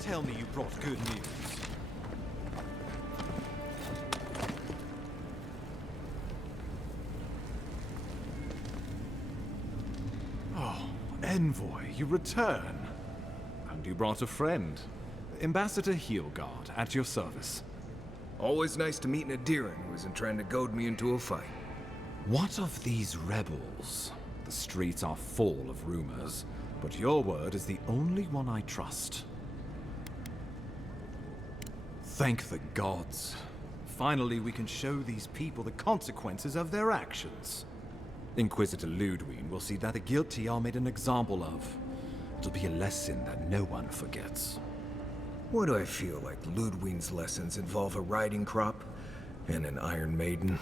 Tell me you brought good news. Oh, Envoy, you return. And you brought a friend. Ambassador Heelguard, at your service. Always nice to meet an Adiran who isn't trying to goad me into a fight. What of these rebels? The streets are full of rumors, but your word is the only one I trust. Thank the gods. Finally, we can show these people the consequences of their actions. Inquisitor Ludwig will see that the guilty are made an example of. It'll be a lesson that no one forgets. Why do I feel like Ludwig's lessons involve a riding crop and an Iron Maiden?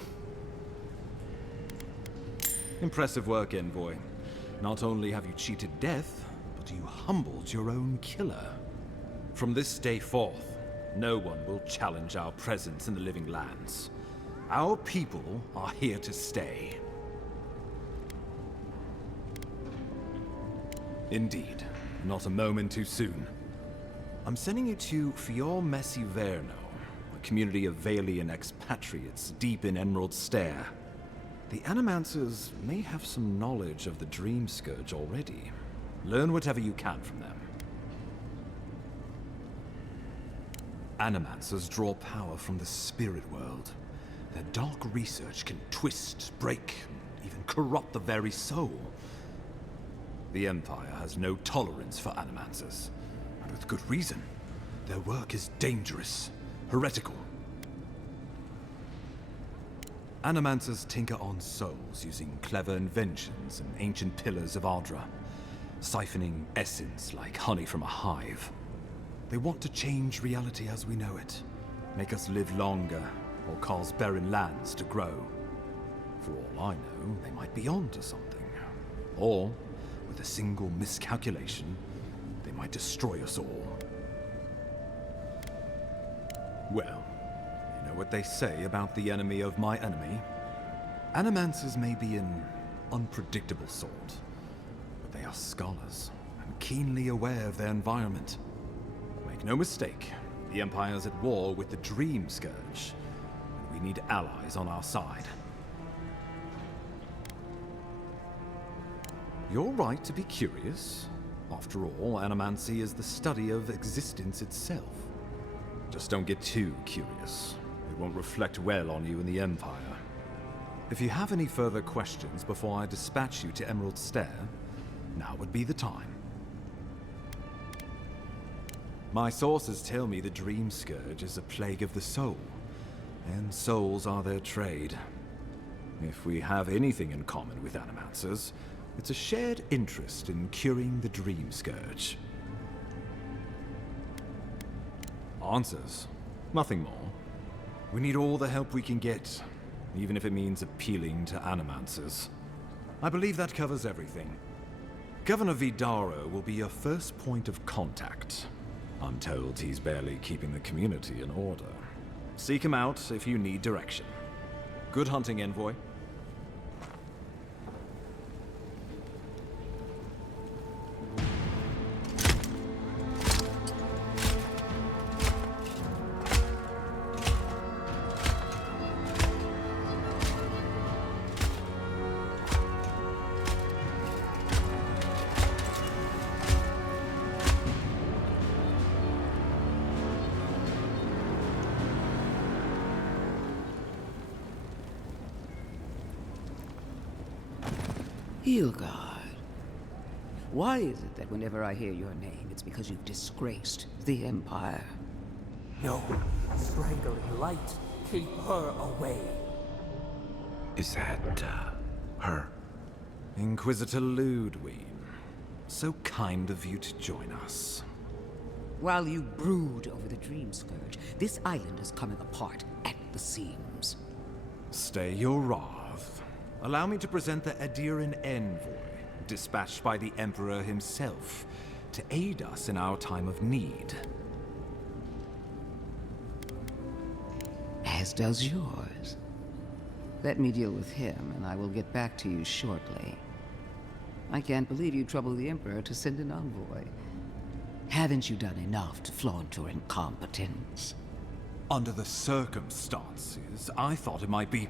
Impressive work, Envoy. Not only have you cheated death, but you humbled your own killer. From this day forth, no one will challenge our presence in the living lands. Our people are here to stay. Indeed, not a moment too soon. I'm sending you to Fior Messi Verno, a community of Valian expatriates deep in Emerald Stair. The Animancers may have some knowledge of the Dream Scourge already. Learn whatever you can from them. Animancers draw power from the spirit world. Their dark research can twist, break, even corrupt the very soul. The Empire has no tolerance for Animancers, and with good reason. Their work is dangerous, heretical. Animancers tinker on souls using clever inventions and ancient pillars of Ardra, siphoning essence like honey from a hive. They want to change reality as we know it, make us live longer, or cause barren lands to grow. For all I know, they might be onto something. Or, with a single miscalculation, they might destroy us all. Well, you know what they say about the enemy of my enemy? Animancers may be an unpredictable sort, but they are scholars and keenly aware of their environment. Make no mistake, the Empire's at war with the Dream Scourge, and we need allies on our side. You're right to be curious. After all, animancy is the study of existence itself. Just don't get too curious. It won't reflect well on you in the Empire. If you have any further questions before I dispatch you to Emerald Stair, now would be the time. My sources tell me the Dream Scourge is a plague of the soul, and souls are their trade. If we have anything in common with Animancers, it's a shared interest in curing the Dream Scourge. Answers. Nothing more. We need all the help we can get, even if it means appealing to Animancers. I believe that covers everything. Governor Vidaro will be your first point of contact. I'm told he's barely keeping the community in order. Seek him out if you need direction. Good hunting, Envoy. Heelguard. Why is it that whenever I hear your name, it's because you've disgraced the Empire? No. Strangling light. Keep her away. Is that, her? Inquisitor Ludwig. So kind of you to join us. While you brood over the Dream Scourge, this island is coming apart at the seams. Stay your wrath. Allow me to present the Adiran envoy, dispatched by the Emperor himself, to aid us in our time of need. As does yours. Let me deal with him, and I will get back to you shortly. I can't believe you troubled the Emperor to send an envoy. Haven't you done enough to flaunt your incompetence? Under the circumstances, I thought it might be...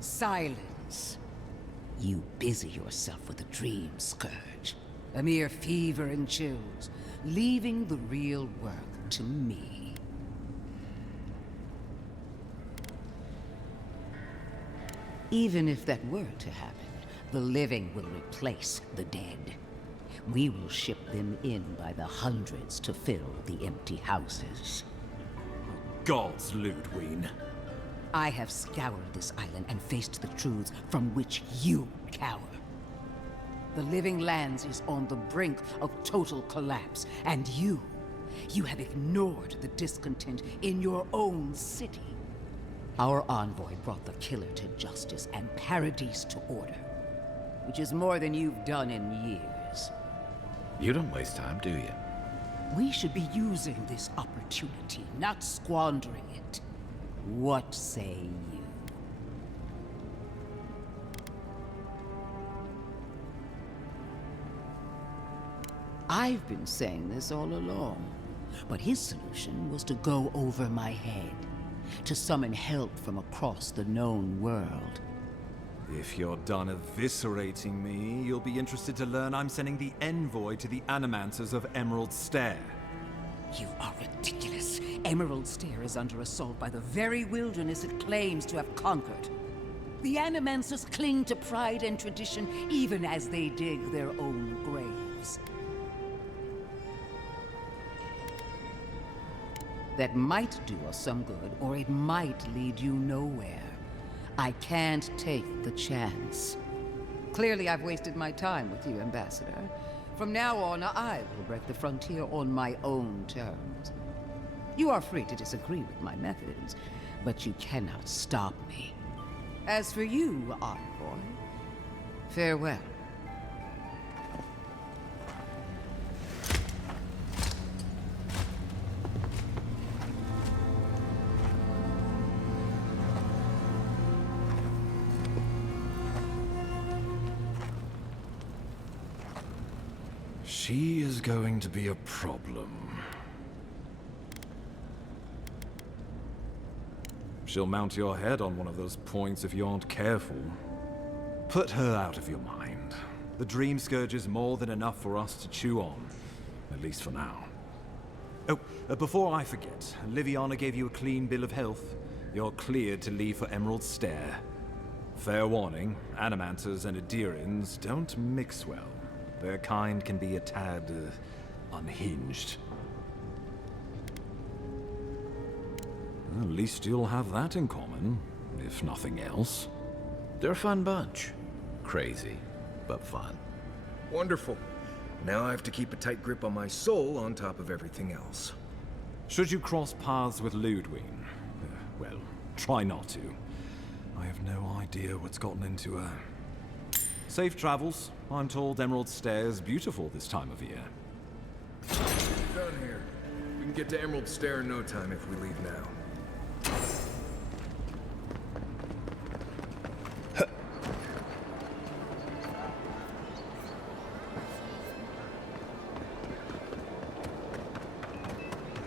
Silence. You busy yourself with a dream scourge. A mere fever and chills, leaving the real work to me. Even if that were to happen, the living will replace the dead. We will ship them in by the hundreds to fill the empty houses. Gods, Ludwig. I have scoured this island and faced the truths from which you cower. The living lands is on the brink of total collapse, and you have ignored the discontent in your own city. Our envoy brought the killer to justice and paradise to order, which is more than you've done in years. You don't waste time, do you? We should be using this opportunity, not squandering it. What say you? I've been saying this all along, but his solution was to go over my head, to summon help from across the known world. If you're done eviscerating me, you'll be interested to learn I'm sending the envoy to the Animancers of Emerald Stair. You are ridiculous. Emerald Stair is under assault by the very wilderness it claims to have conquered. The Animancers cling to pride and tradition even as they dig their own graves. That might do us some good, or it might lead you nowhere. I can't take the chance. Clearly, I've wasted my time with you, Ambassador. From now on, I will break the frontier on my own terms. You are free to disagree with my methods, but you cannot stop me. As for you, envoy, farewell. She is going to be a problem. She'll mount your head on one of those points if you aren't careful. Put her out of your mind. The Dream Scourge is more than enough for us to chew on, at least for now. Oh, before I forget, Liviana gave you a clean bill of health. You're cleared to leave for Emerald Stair. Fair warning, Animancers and Adirans don't mix well. Their kind can be a tad unhinged. At least you'll have that in common, if nothing else. They're a fun bunch. Crazy, but fun. Wonderful. Now I have to keep a tight grip on my soul on top of everything else. Should you cross paths with Ludwig, well, try not to. I have no idea what's gotten into her. Safe travels. I'm told Emerald Stair is beautiful this time of year. Done here. We can get to Emerald Stair in no time if we leave now.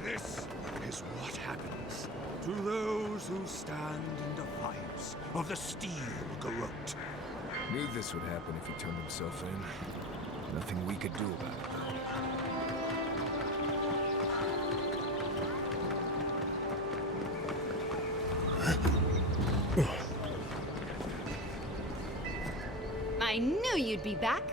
This is what happens to those who stand in defiance of the steel garrote. Knew this would happen if he turned himself in. Nothing we could do about it, though. I knew you'd be back.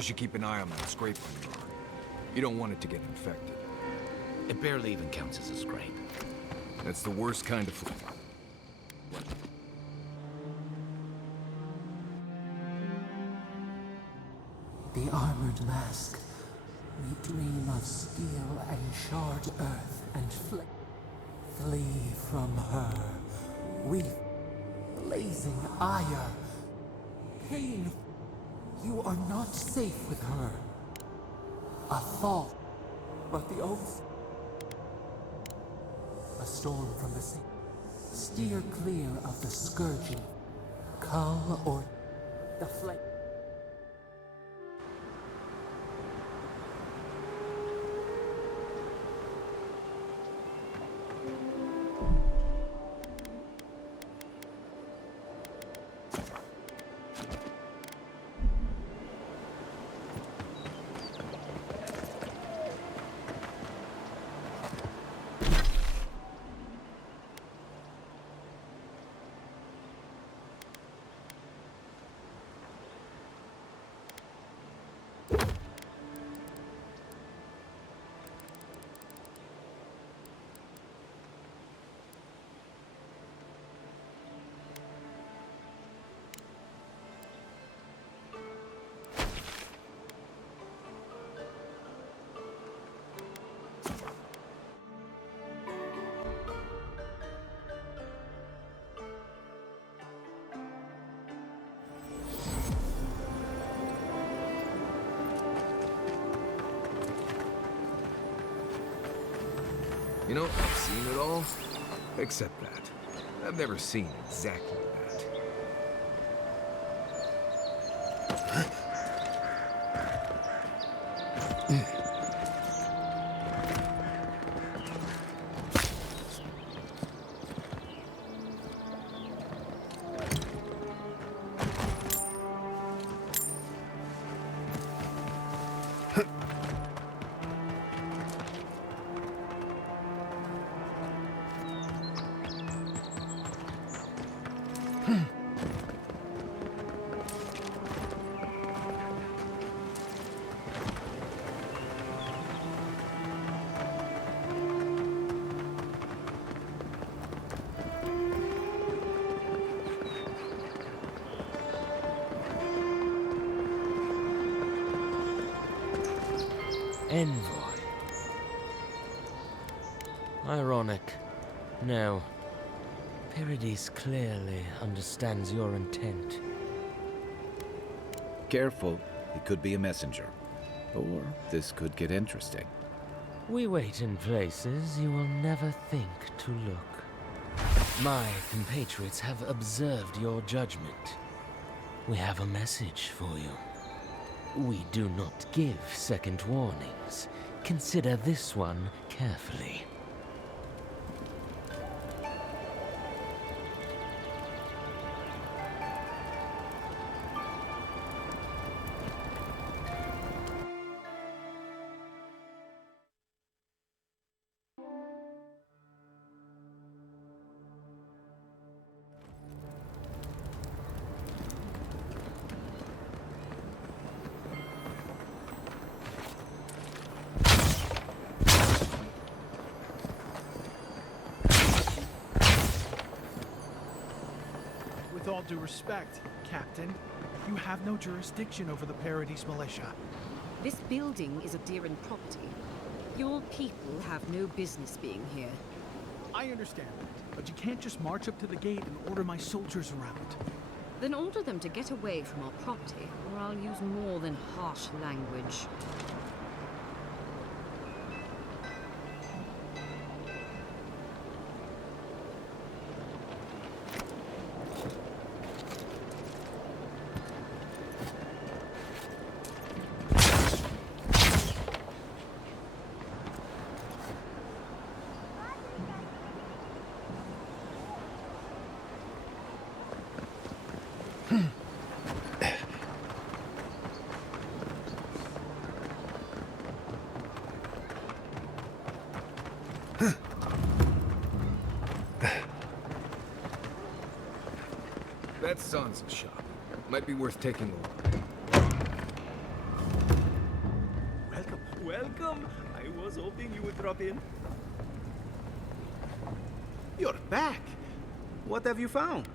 You should keep an eye on that scrape on your arm. You don't want it to get infected. It barely even counts as a scrape. That's the worst kind of flu. The armored mask. We dream of steel and charred earth and flee from her. We blazing ire. Pain. You are not safe with her. A fall. But the oath. A storm from the sea. Steer clear of the scourging. Come or the flame. You know, I've seen it all, except that. I've never seen exactly that. Envoy. Ironic. No. Paradis clearly understands your intent. Careful, he could be a messenger. Or this could get interesting. We wait in places you will never think to look. My compatriots have observed your judgment. We have a message for you. We do not give second warnings. Consider this one carefully. With all due respect, Captain, you have no jurisdiction over the Paradis militia. This building is a Deeren property. Your people have no business being here. I understand that, but you can't just march up to the gate and order my soldiers around. Then order them to get away from our property, or I'll use more than harsh language. That's Sansa's shop. Might be worth taking a look. welcome. I was hoping you would drop in. You're back. What have you found?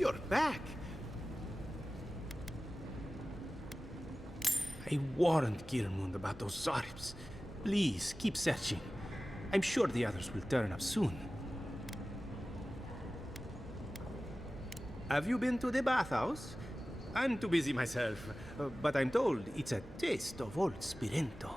You're back. I warned Gilmund about those Zaribs. Please, keep searching. I'm sure the others will turn up soon. Have you been to the bathhouse? I'm too busy myself, but I'm told it's a taste of old Spirento.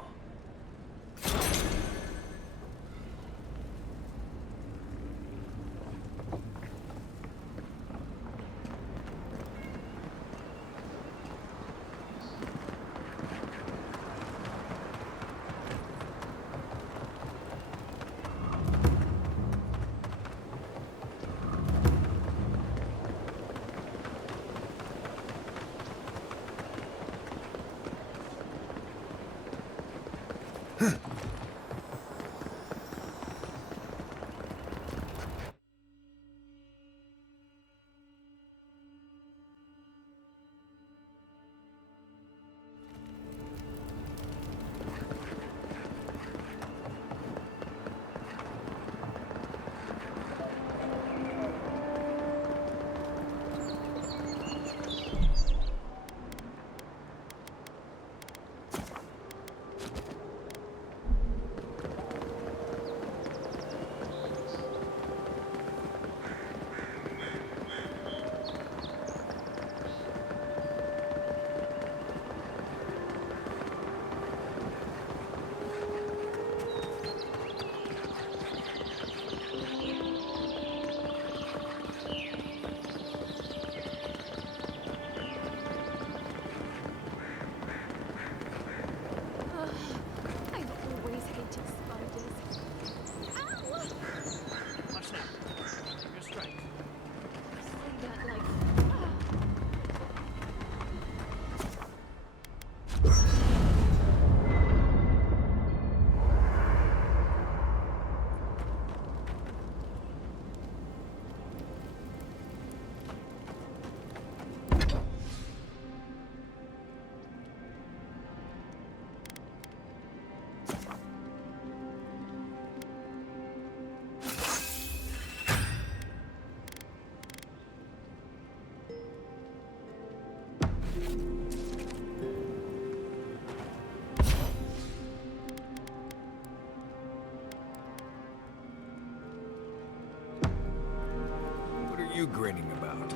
you grinning about?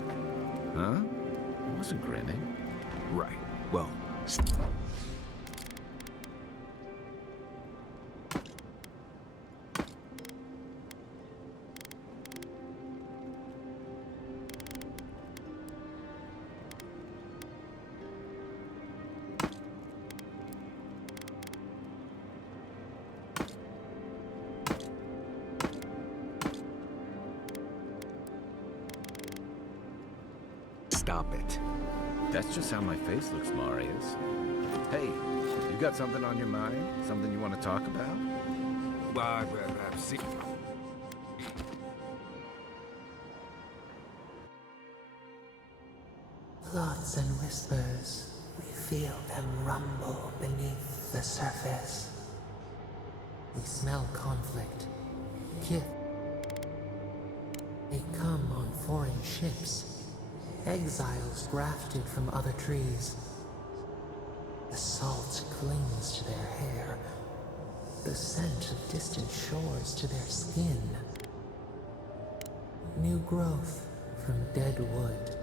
Huh? I wasn't grinning. Right. Well, stop it. That's just how my face looks, Marius. Hey, you got something on your mind? Something you want to talk about? See. Thoughts and whispers, we feel them rumble beneath the surface. We smell conflict, kith. They come on foreign ships, exiles grafted from other trees. The salt clings to their hair, the scent of distant shores to their skin. New growth from dead wood.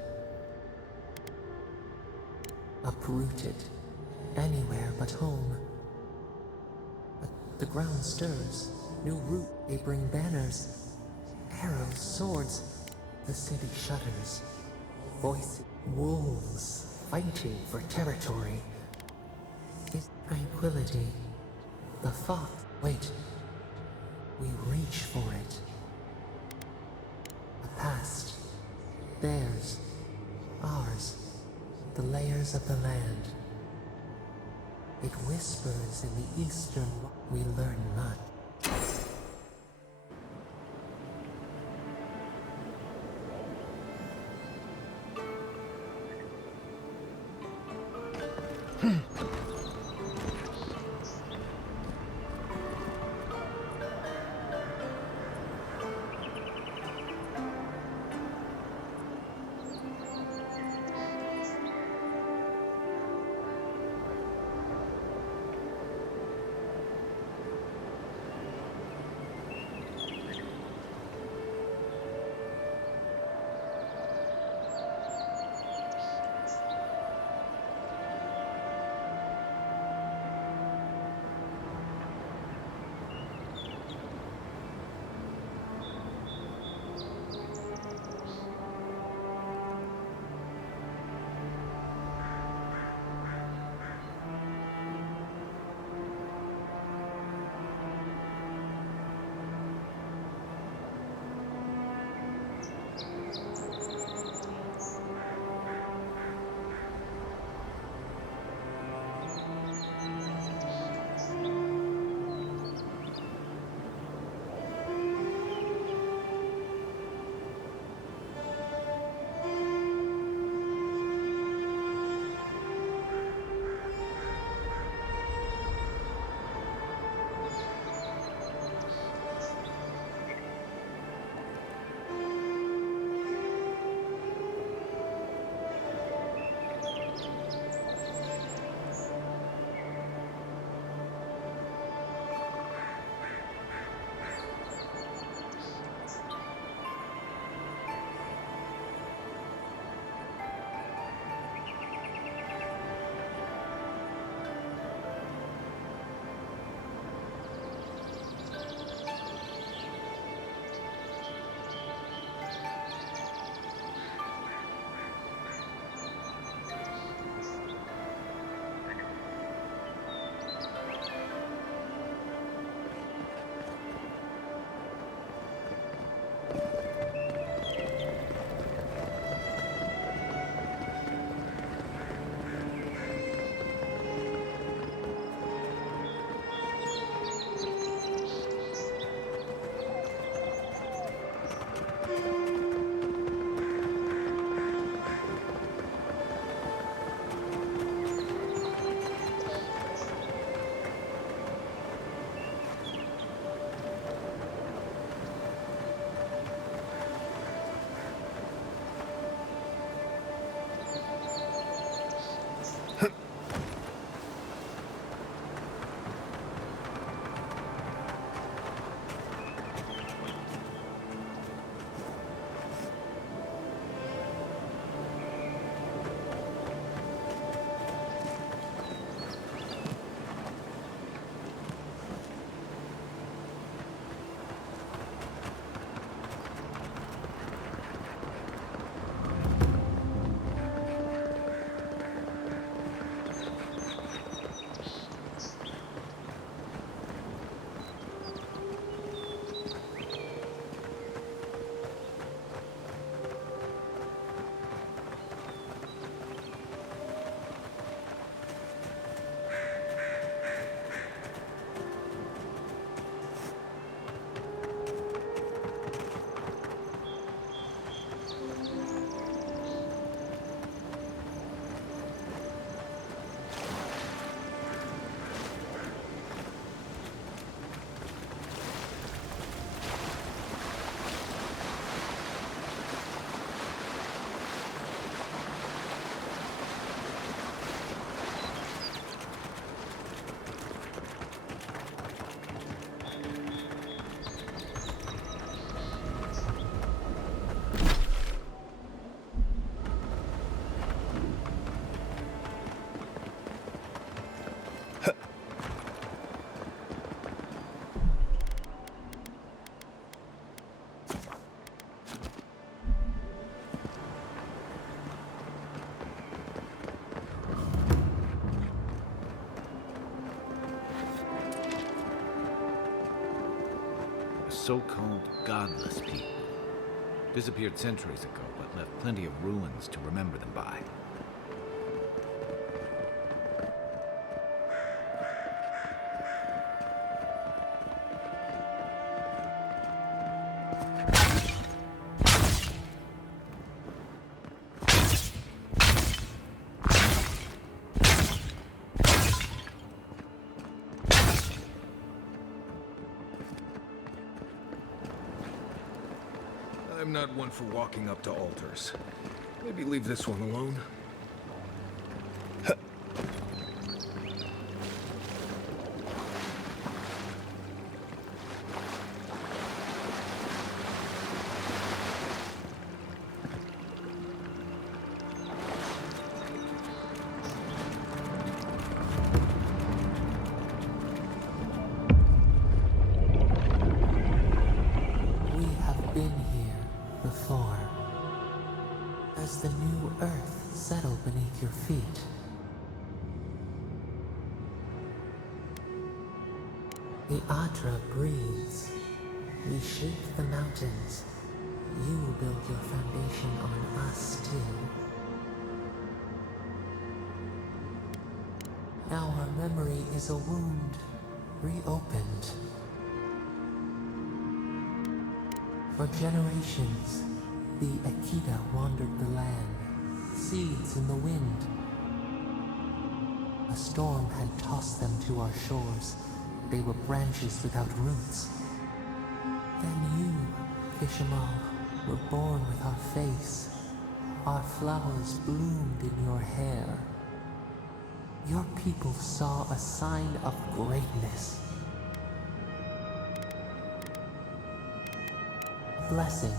Uprooted, anywhere but home. But the ground stirs, new root, they bring banners, arrows, swords, the city shudders. Voices, wolves, fighting for territory. Is tranquility, the thought, wait, we reach for it. The past, theirs, ours. The layers of the land. It whispers in the eastern. We learn much. so-called godless people. Disappeared centuries ago, but left plenty of ruins to remember them by. I'm not one for walking up to altars. Maybe leave this one alone. We have been here before. As the new earth settled beneath your feet. The Adra breathes. We shape the mountains. You build your foundation on us too. Now our memory is a wound, reopened. For generations, the Akita wandered the land, seeds in the wind. A storm had tossed them to our shores. They were branches without roots. Then you, Kishimal, were born with our face. Our flowers bloomed in your hair. Your people saw a sign of greatness. Blessing,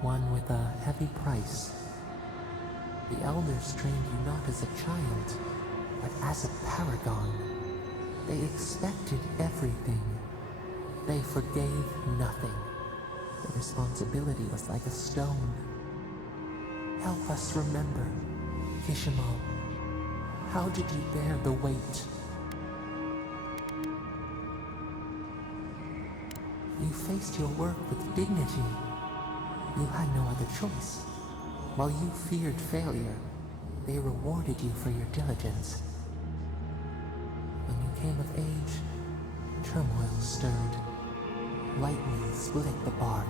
one with a heavy price. The elders trained you not as a child, but as a paragon. They expected everything. They forgave nothing. The responsibility was like a stone. Help us remember, Kishimal. How did you bear the weight? You faced your work with dignity. You had no other choice. While you feared failure, they rewarded you for your diligence. When you came of age, turmoil stirred. Lightning split the bark.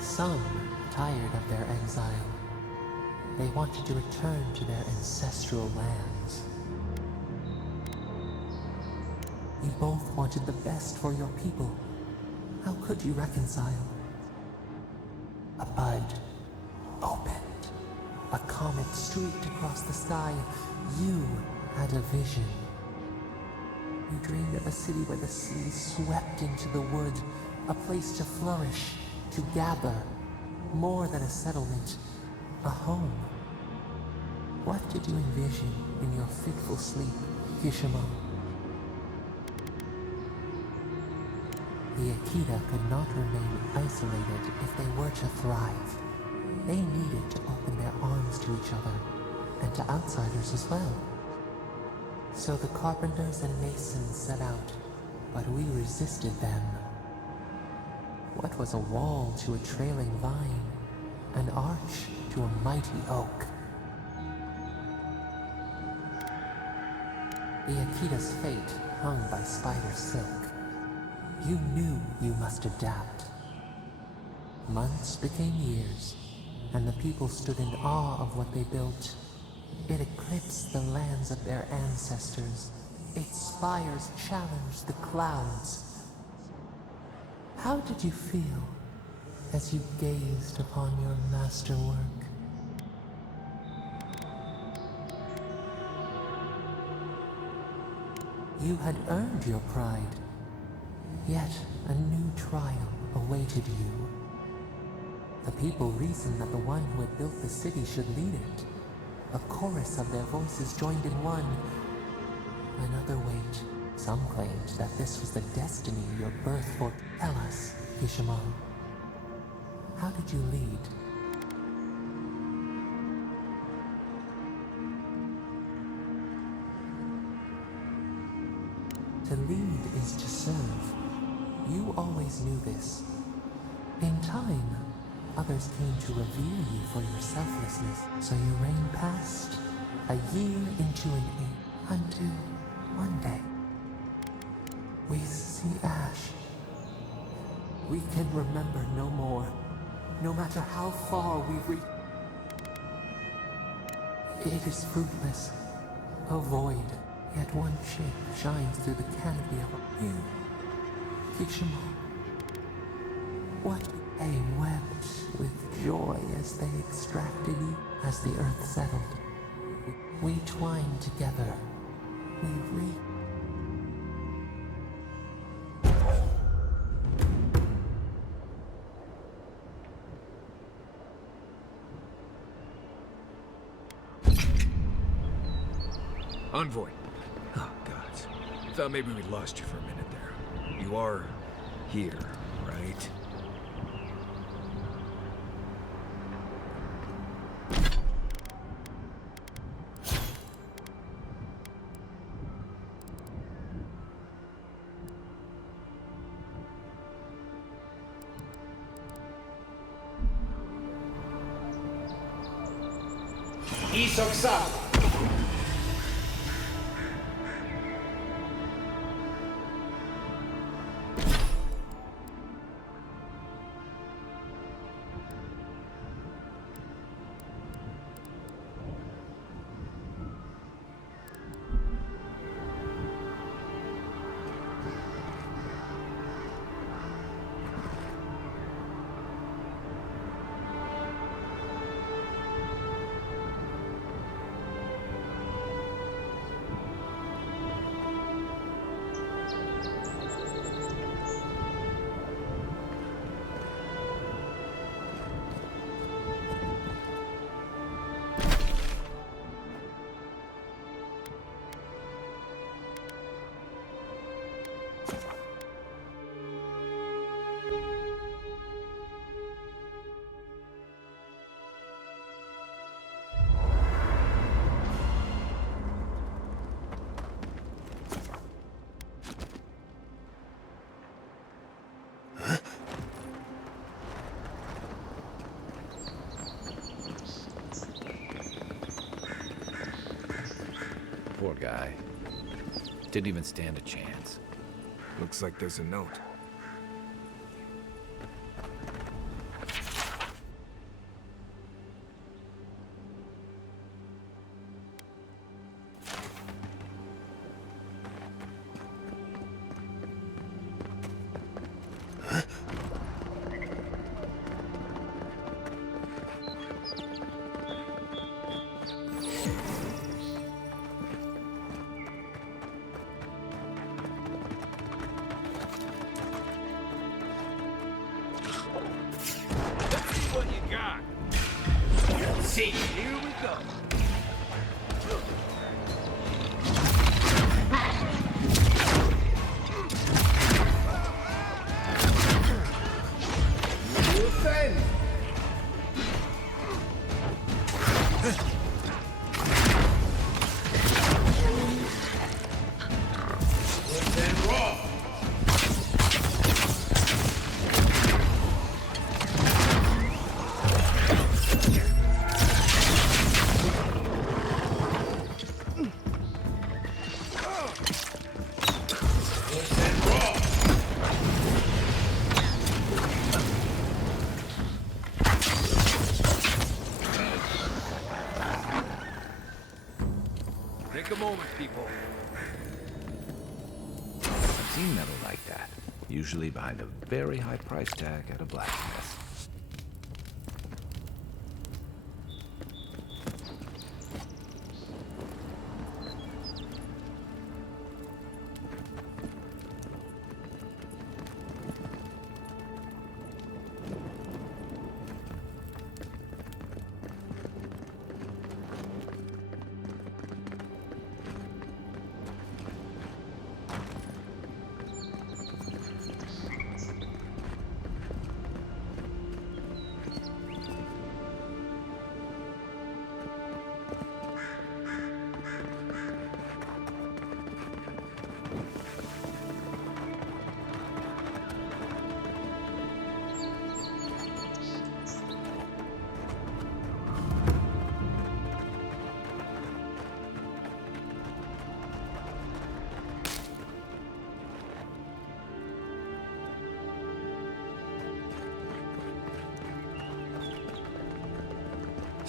Some tired of their exile. They wanted to return to their ancestral lands. You both wanted the best for your people. How could you reconcile? A bud opened. A comet streaked across the sky. You had a vision. You dreamed of a city where the sea swept into the wood, a place to flourish, to gather, more than a settlement, a home. What did you envision in your fitful sleep, Kishimal? The Akita could not remain isolated if they were to thrive. They needed to open their arms to each other, and to outsiders as well. So the carpenters and masons set out, but we resisted them. What was a wall to a trailing vine, an arch to a mighty oak? The Akita's fate hung by spider silk. You knew you must adapt. Months became years, and the people stood in awe of what they built. It eclipsed the lands of their ancestors. Its spires challenged the clouds. How did you feel as you gazed upon your masterwork? You had earned your pride, yet a new trial awaited you. The people reasoned that the one who had built the city should lead it. A chorus of their voices joined in one. Another weight. Some claimed that this was the destiny your birth for. Tell us, Kishimal, how did you lead? To lead is to serve. You always knew this. In time, others came to revere you for your selflessness, so you reigned past, a year into an age, until one day, we see ash. We can remember no more, no matter how far we reach. It is fruitless, a void, yet one shape shines through the canopy of you, Kishimo. What became wept with joy as they extracted you, as the earth settled. We twined together. We Envoy. Oh, gods. Thought maybe we lost you for a minute there. You are here, right? Poor guy. Didn't even stand a chance. Looks like there's a note. Take a moment, people. I've seen metal like that, usually behind a very high price tag at a blacksmith.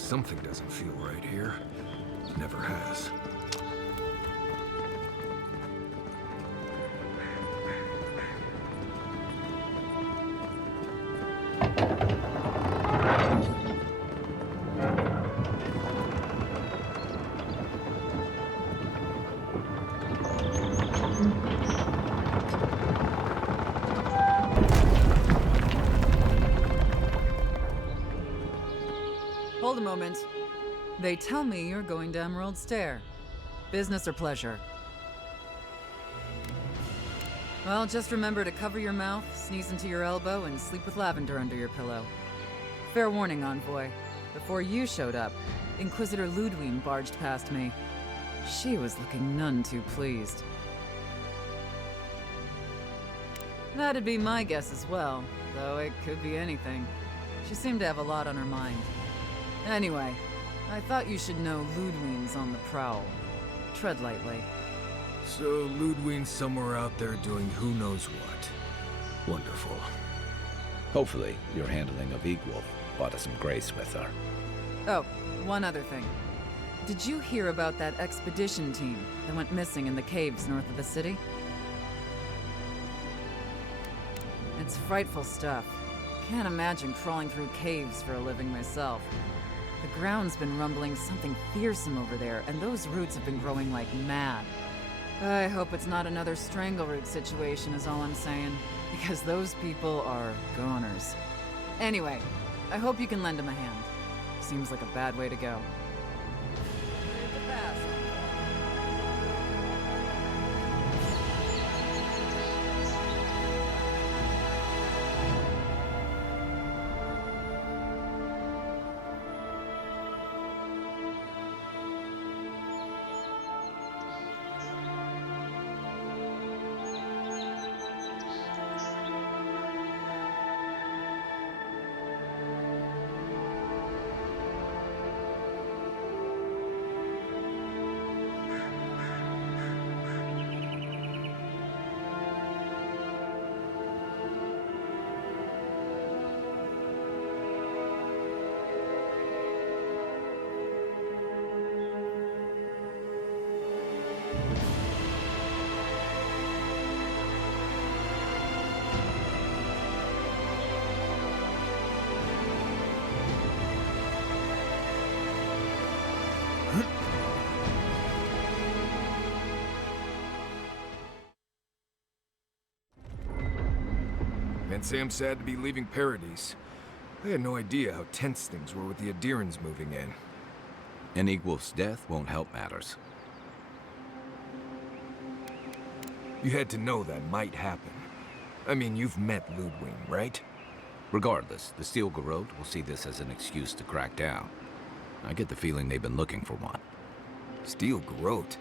Something doesn't feel right here. Never has. Hold a moment. They tell me you're going to Emerald Stair. Business or pleasure? Well, just remember to cover your mouth, sneeze into your elbow, and sleep with lavender under your pillow. Fair warning, Envoy. Before you showed up, Inquisitor Ludwig barged past me. She was looking none too pleased. That'd be my guess as well, though it could be anything. She seemed to have a lot on her mind. Anyway, I thought you should know Ludwig's on the prowl. Tread lightly. So Ludwig's somewhere out there doing who knows what. Wonderful. Hopefully, your handling of Eagwolf brought us some grace with her. Oh, one other thing. Did you hear about that expedition team that went missing in the caves north of the city? It's frightful stuff. Can't imagine crawling through caves for a living myself. The ground's been rumbling something fearsome over there, and those roots have been growing like mad. I hope it's not another strangleroot situation is all I'm saying, because those people are goners. Anyway, I hope you can lend him a hand. Seems like a bad way to go. Can't say I'm sad to be leaving Paradise. I had no idea how tense things were with the Adherans moving in. And Eagwolf's death won't help matters. You had to know that might happen. I mean, you've met Ludwig, right? Regardless, the Steel Garrote will see this as an excuse to crack down. I get the feeling they've been looking for one. Steel Garrote?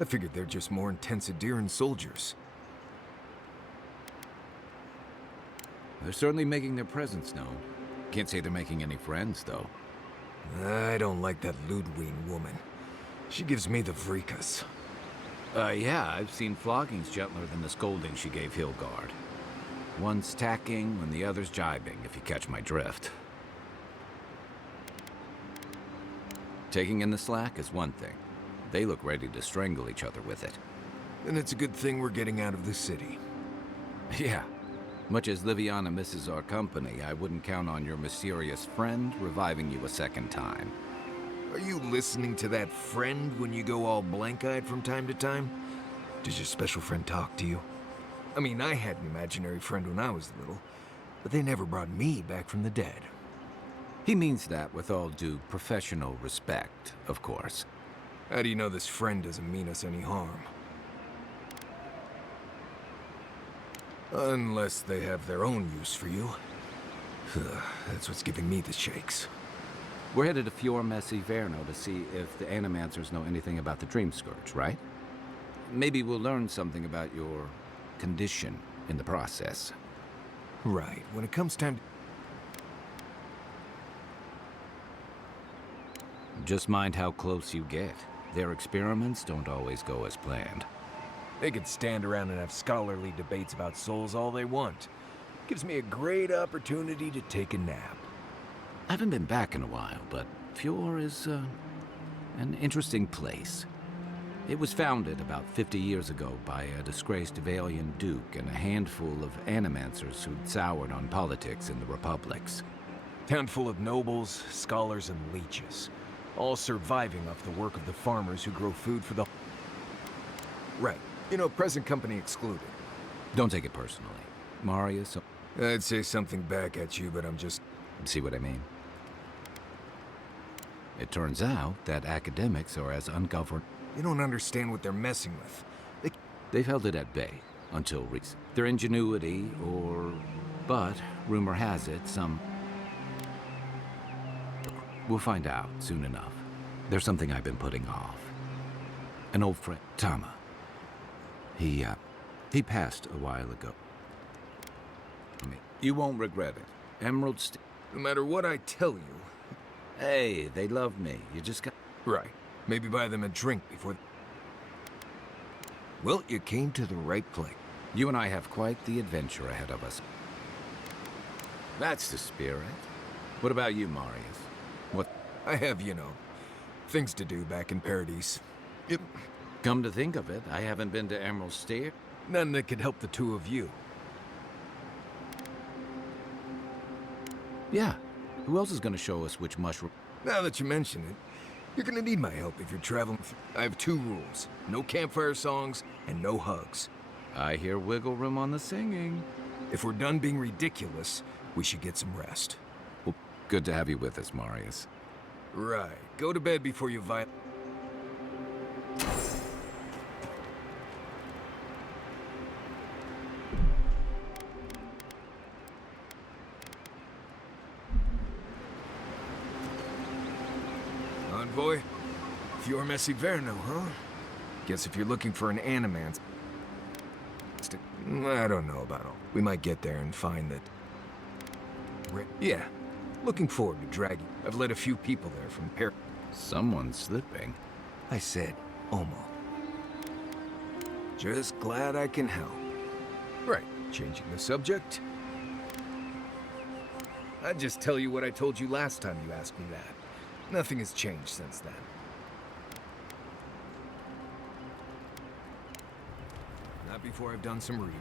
I figured they're just more intense Adheran soldiers. They're certainly making their presence known. Can't say they're making any friends, though. I don't like that Ludwig woman. She gives me the vrikas. Yeah, I've seen floggings gentler than the scolding she gave Hilgard. One's tacking and the other's jibing, if you catch my drift. Taking in the slack is one thing. They look ready to strangle each other with it. Then it's a good thing we're getting out of the city. Yeah. Much as Liviana misses our company, I wouldn't count on your mysterious friend reviving you a second time. Are you listening to that friend when you go all blank-eyed from time to time? Does your special friend talk to you? I mean, I had an imaginary friend when I was little, but they never brought me back from the dead. He means that with all due professional respect, of course. How do you know this friend doesn't mean us any harm? Unless they have their own use for you. That's what's giving me the shakes. We're headed to Fior Messi Verno to see if the Animancers know anything about the Dream Scourge, right? Maybe we'll learn something about your condition in the process. Right. When it comes time to... Just mind how close you get. Their experiments don't always go as planned. They could stand around and have scholarly debates about souls all they want. Gives me a great opportunity to take a nap. I haven't been back in a while, but Fjord is an interesting place. It was founded about 50 years ago by a disgraced Valian duke and a handful of animancers who'd soured on politics in the republics. Town full of nobles, scholars, and leeches, all surviving off the work of the farmers who grow food for the... Right. You know, present company excluded. Don't take it personally. Marius... I'd say something back at you, but I'm just... See what I mean? It turns out that academics are as ungoverned... You don't understand what they're messing with. They've held it at bay until recent. Their ingenuity, or... But, rumor has it, some... We'll find out soon enough. There's something I've been putting off. An old friend, Tama. He passed a while ago. You won't regret it. Emerald No matter what I tell you... Hey, they love me. You just got... Right. Maybe buy them a drink before... Well, you came to the right place. You and I have quite the adventure ahead of us. That's the spirit. What about you, Marius? What? I have, you know, things to do back in Paradise. Yep. Come to think of it, I haven't been to Emerald Stair. None that could help the two of you. Yeah. Who else is going to show us which mushroom? Now that you mention it, you're gonna need my help if you're traveling. I have 2 rules. No campfire songs and no hugs. I hear wiggle room on the singing. If we're done being ridiculous, we should get some rest. Well, good to have you with us, Marius. Right. Go to bed before you Envoy? Fjord Messi Verno, huh? Guess if you're looking for an animance... I don't know about all. We might get there and find that... Yeah. Looking forward to dragging. I've led a few people there from Paris. Someone's slipping. I said, Omo. Just glad I can help. Right. Changing the subject. I'd just tell you what I told you last time you asked me that. Nothing has changed since then. Not before I've done some reading.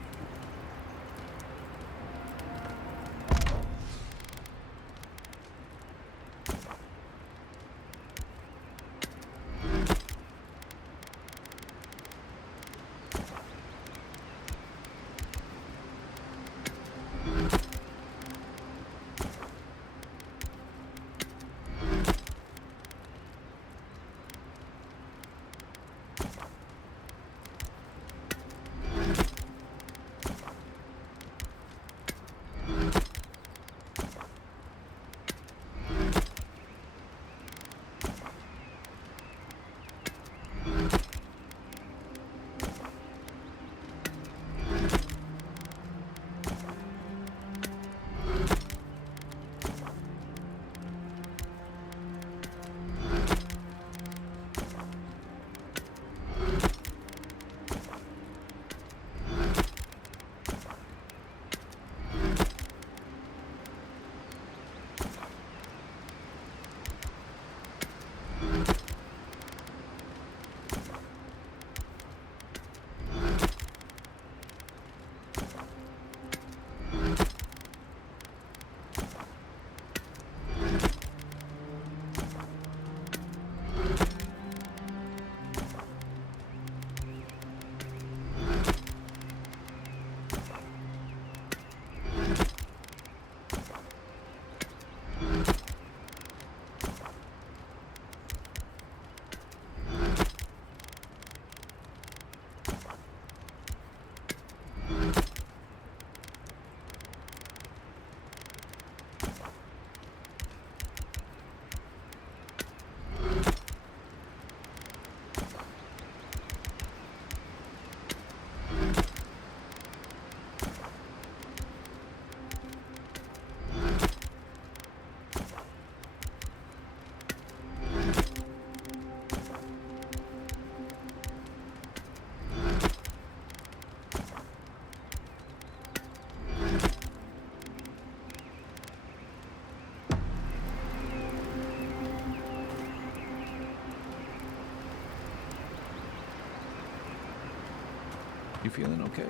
You feeling okay?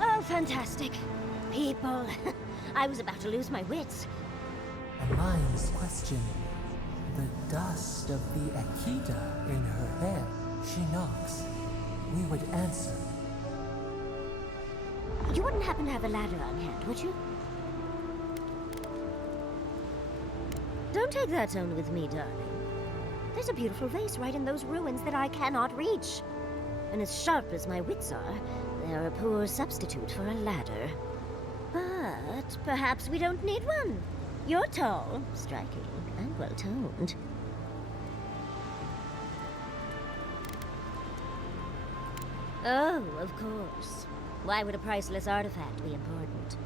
Oh, fantastic. People. I was about to lose my wits. A mind's question. The dust of the Akita in her hair. She knocks. We would answer. You wouldn't happen to have a ladder on hand, would you? Don't take that tone with me, darling. There's a beautiful vase right in those ruins that I cannot reach. And as sharp as my wits are, they're a poor substitute for a ladder. But perhaps we don't need one. You're tall, striking, and well-toned. Oh, of course. Why would a priceless artifact be important?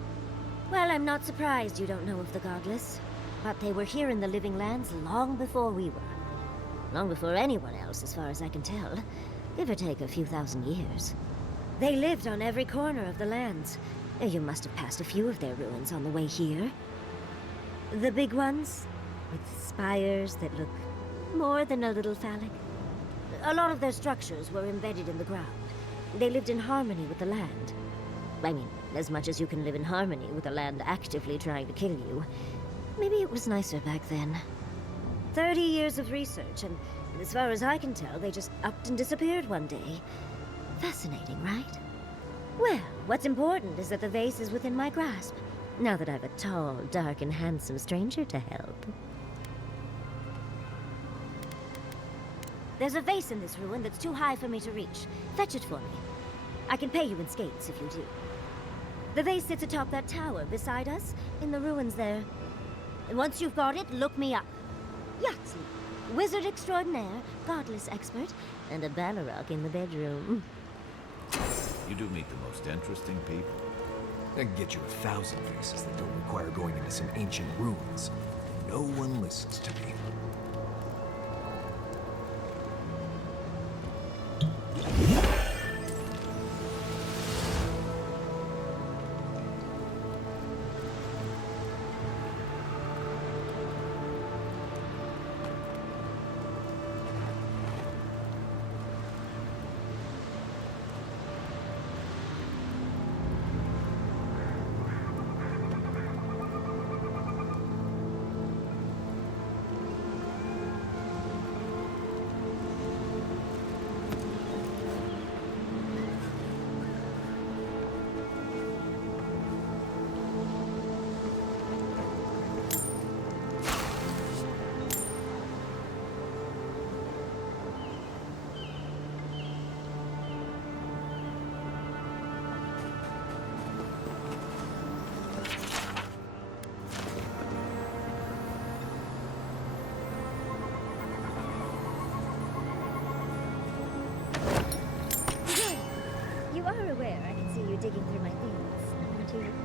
Well, I'm not surprised you don't know of the Godless. But they were here in the Living Lands long before we were. Long before anyone else, as far as I can tell. Give or take a few thousand years. They lived on every corner of the lands. You must have passed a few of their ruins on the way here. The big ones, with spires that look more than a little phallic. A lot of their structures were embedded in the ground. They lived in harmony with the land. I mean, as much as you can live in harmony with a land actively trying to kill you. Maybe it was nicer back then. 30 years of research, and as far as I can tell, they just upped and disappeared one day. Fascinating, right? Well, what's important is that the vase is within my grasp, now that I've a tall, dark, and handsome stranger to help. There's a vase in this ruin that's too high for me to reach. Fetch it for me. I can pay you in skates if you do. The vase sits atop that tower beside us, in the ruins there. And once you've got it, look me up. Yahtzee, wizard extraordinaire, godless expert, and a Balrog in the bedroom. You do meet the most interesting people. I can get you 1,000 faces that don't require going into some ancient ruins. No one listens to me. digging through my things, aren't you?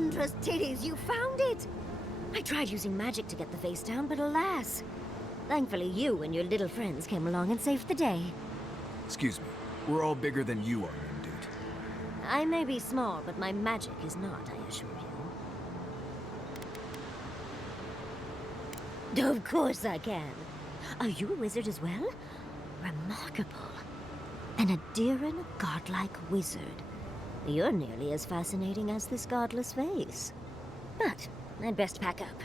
wondrous titties, you found it! I tried using magic to get the face down, but alas. Thankfully, you and your little friends came along and saved the day. Excuse me. We're all bigger than you are, dude. I may be small, but my magic is not, I assure you. Of course I can. Are you a wizard as well? Remarkable. An Adiran godlike wizard. You're nearly as fascinating as this godless face. But I'd best pack up.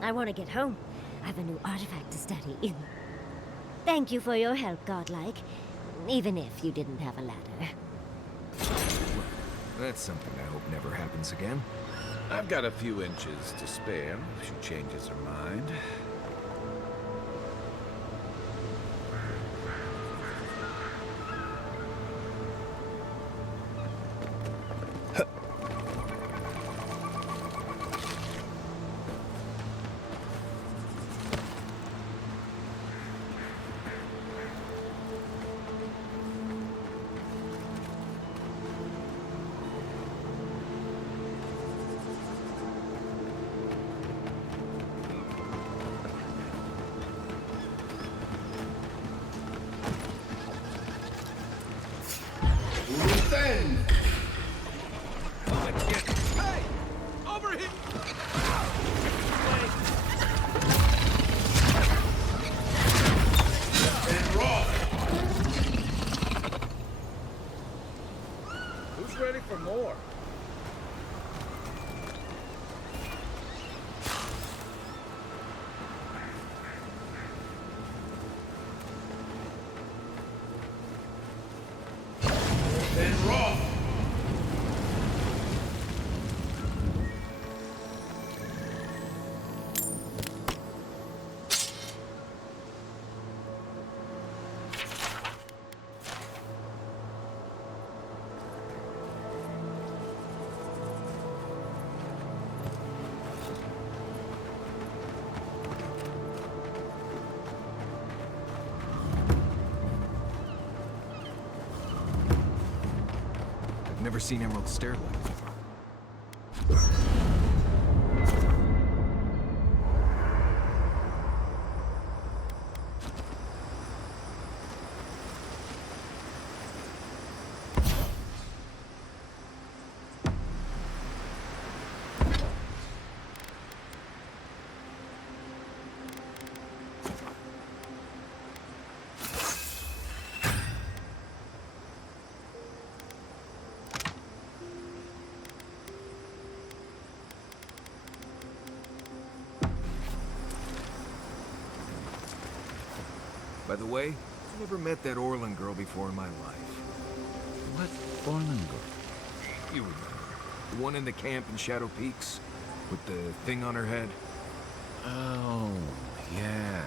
I want to get home. I have a new artifact to study. Thank you for your help, godlike. Even if you didn't have a ladder. Well, that's something I hope never happens again. I've got a few inches to spare if she changes her mind. Then! Hey! Over here! And rock! Who's ready for more? And rock! Never seen Emerald Stairlight. By the way, I never met that Orlin girl before in my life. What Orlin girl? You remember. The one in the camp in Shadow Peaks? With the thing on her head? Oh, yeah.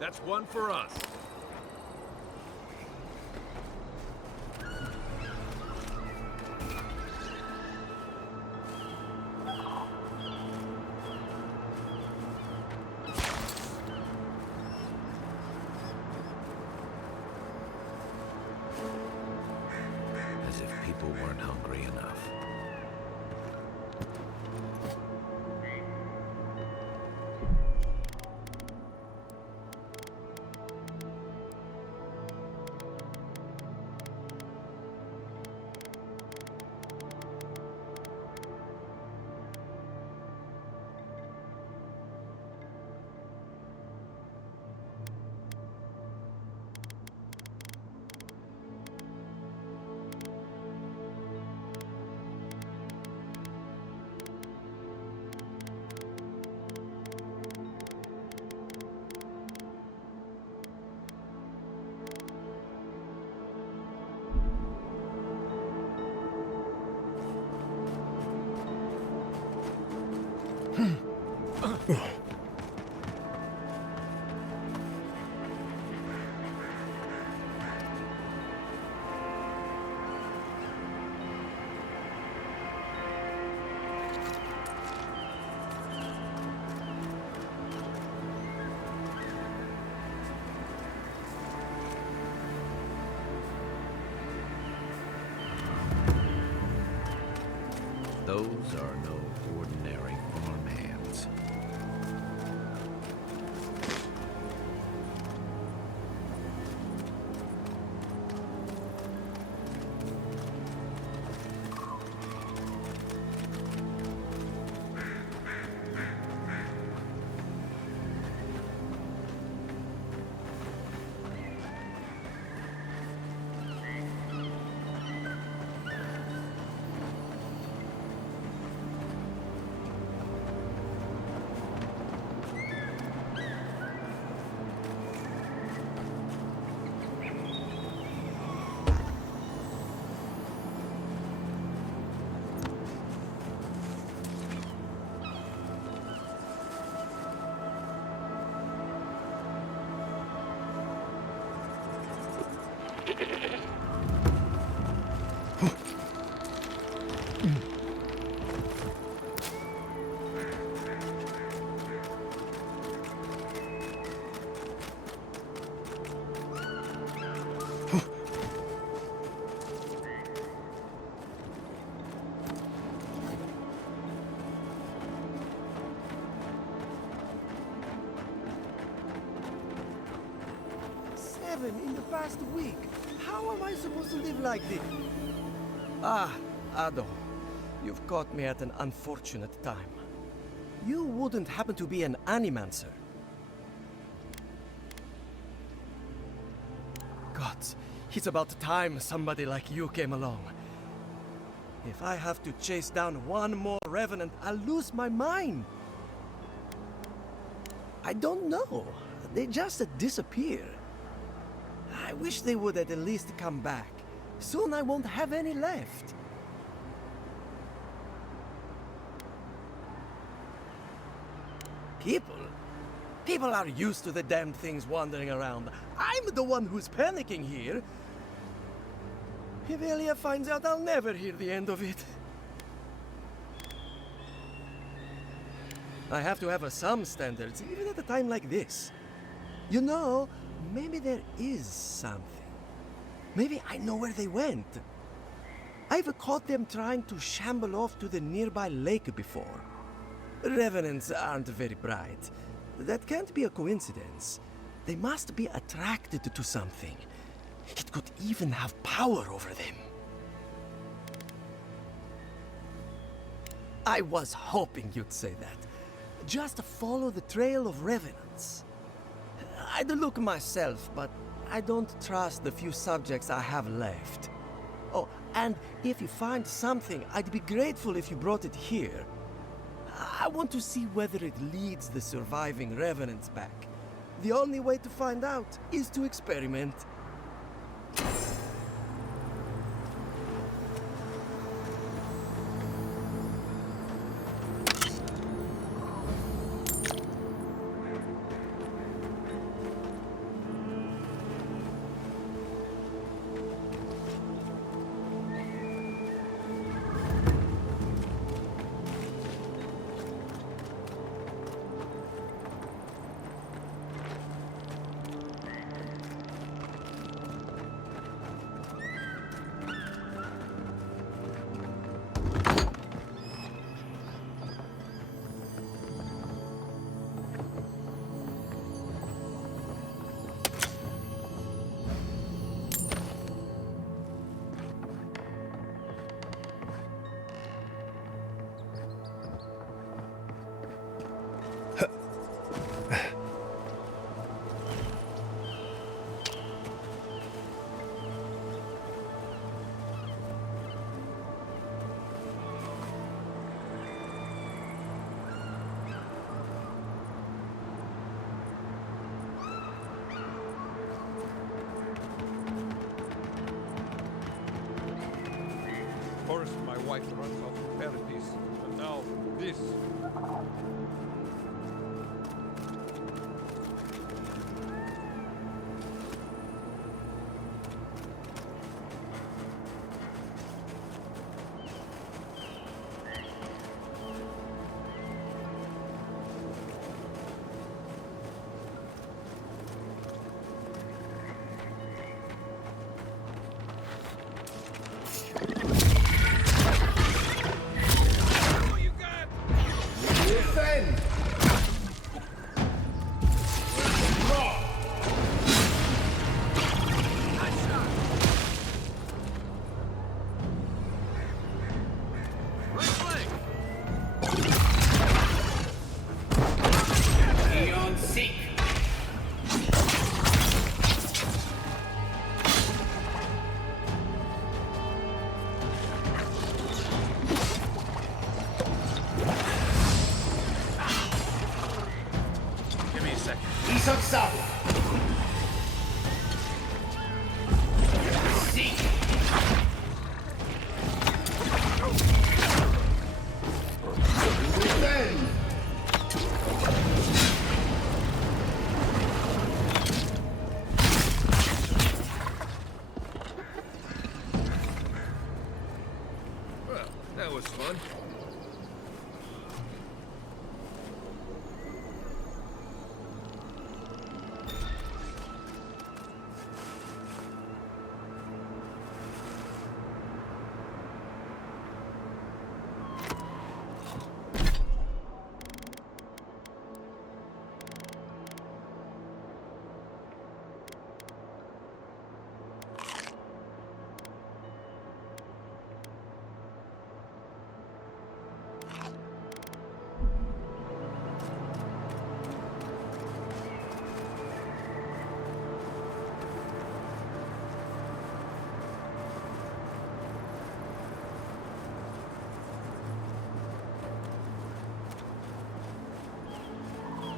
That's one for us. As if people weren't hungry enough. Those are no ordinary farmhands. In the past week. How am I supposed to live like this? Ah, Ado. You've caught me at an unfortunate time. You wouldn't happen to be an animancer. Gods, it's about time somebody like you came along. If I have to chase down one more revenant, I'll lose my mind. I don't know. They just disappear. I wish they would at least come back. Soon I won't have any left. People are used to the damned things wandering around. I'm the one who's panicking here. If Elia finds out, I'll never hear the end of it. I have to have some standards, even at a time like this. You know, maybe there is something. Maybe I know where they went. I've caught them trying to shamble off to the nearby lake before. Revenants aren't very bright. That can't be a coincidence. They must be attracted to something. It could even have power over them. I was hoping you'd say that. Just follow the trail of revenants. I'd look myself, but I don't trust the few subjects I have left. Oh, and if you find something, I'd be grateful if you brought it here. I want to see whether it leads the surviving revenants back. The only way to find out is to experiment. First, my wife runs off to paradise, and now this. Well, that was fun.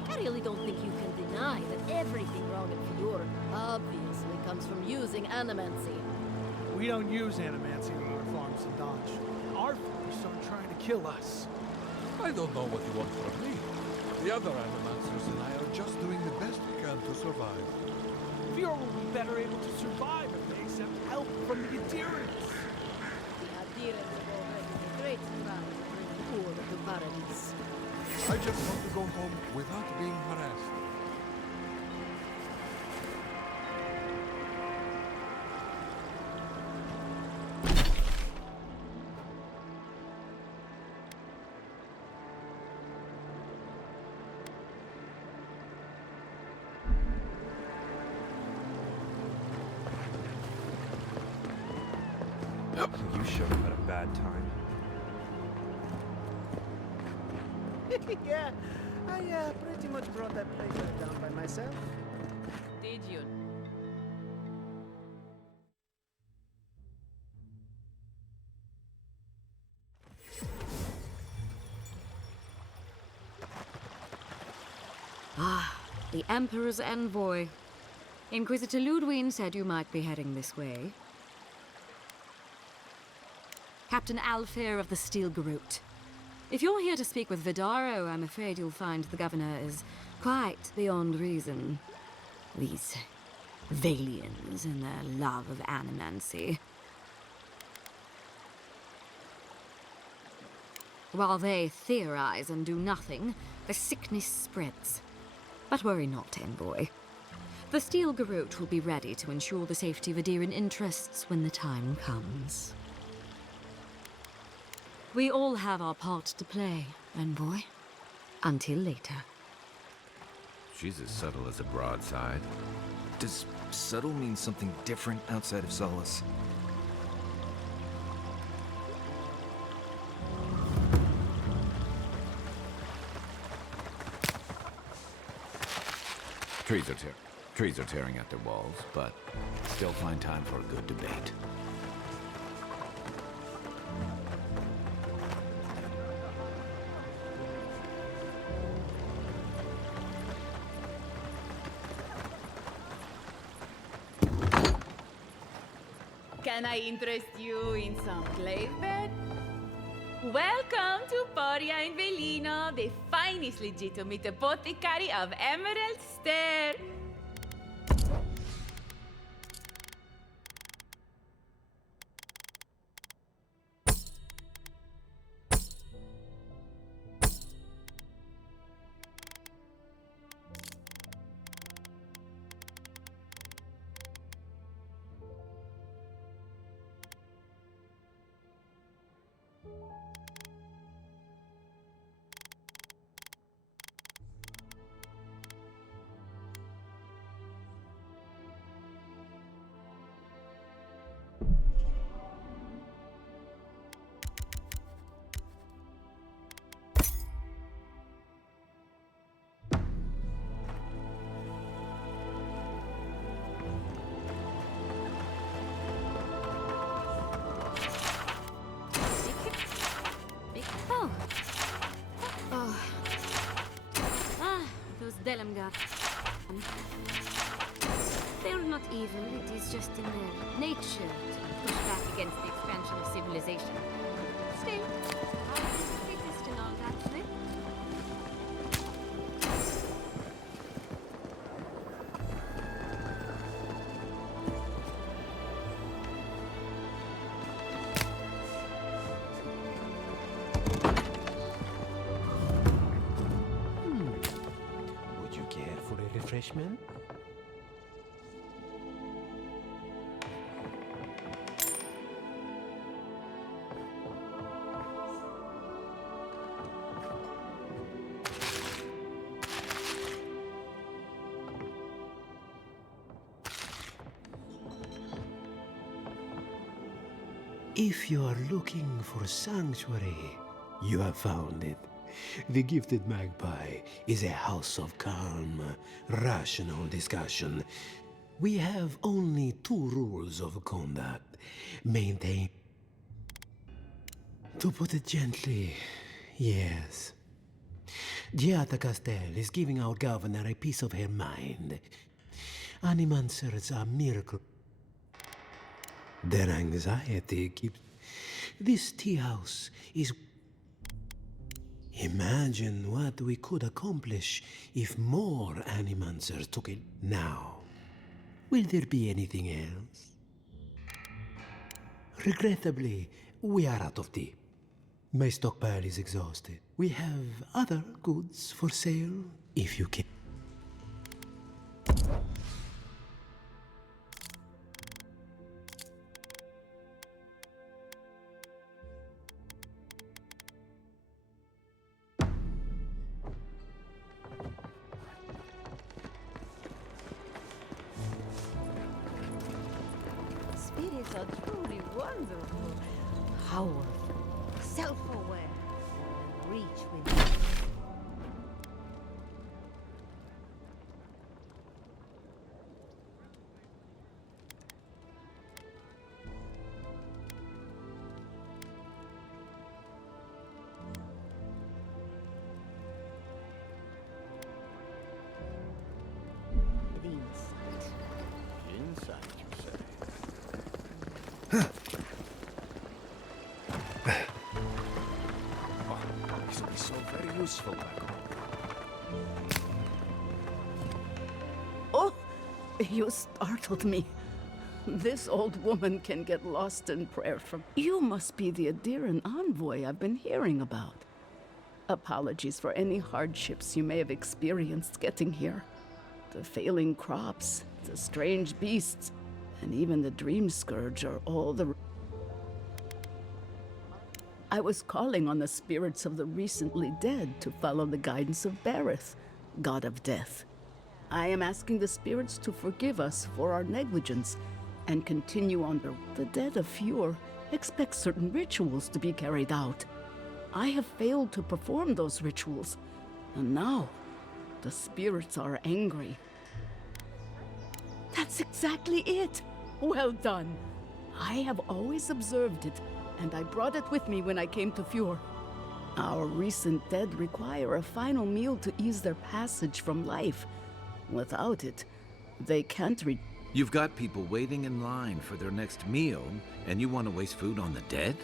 I really don't think you can deny that everything wrong in Fjord obviously comes from using animancy. We don't use animancy on our farms in Dodge. Our farms start trying to kill us. I don't know what you want from me. The other animancers and I are just doing the best we can to survive. Fjord will be better able to survive if they accept help from the adherents. The adherents have already a great crowd to bring order to paradise. I just want to go home without being harassed. bad time. Yeah, I pretty much brought that place down by myself. Did you? Ah, the Emperor's envoy. Inquisitor Ludwig said you might be heading this way. Captain Alfair of the Steel Garrote. If you're here to speak with Vidaro, I'm afraid you'll find the governor is quite beyond reason. These Valians and their love of animancy. While they theorize and do nothing, the sickness spreads. But worry not, envoy. The Steel Garrote will be ready to ensure the safety of Adiran interests when the time comes. We all have our part to play, envoy. Until later. She's as subtle as a broadside. Does subtle mean something different outside of Solace? Trees are tearing at their walls, but still find time for a good debate. Can I interest you in some clave bed? Welcome to Poria in Velino, the finest legitimate apothecary of Emerald Stair. Delamgar. They're not evil, it is just in their nature to push back against the expansion of civilization. Still, it is still all that way. Refreshment? If you are looking for sanctuary, you have found it. The Gifted Magpie is a house of calm, rational discussion. We have only 2 rules of conduct. Maintain... To put it gently, yes. Giata Castel is giving our governor a piece of her mind. Animancers are miracle. Their anxiety keeps... This tea house is... Imagine what we could accomplish if more Animancers took it now. Will there be anything else? Regrettably, we are out of tea. My stockpile is exhausted. We have other goods for sale, if you can. Spirits are truly wonderful. powerful, self-aware, reach within. Insight, you say? Oh, this will be so very useful back home. Oh, you startled me. This old woman can get lost in prayer from... You must be the Adiran envoy I've been hearing about. Apologies for any hardships you may have experienced getting here. The failing crops, the strange beasts, and even the dream scourge are all the... I was calling on the spirits of the recently dead to follow the guidance of Bareth, god of death. I am asking the spirits to forgive us for our negligence and continue on. The dead of Fjord expect certain rituals to be carried out. I have failed to perform those rituals, and now the spirits are angry. That's exactly it! Well done! I have always observed it, and I brought it with me when I came to Fjord. Our recent dead require a final meal to ease their passage from life. Without it, they can't You've got people waiting in line for their next meal, and you want to waste food on the dead?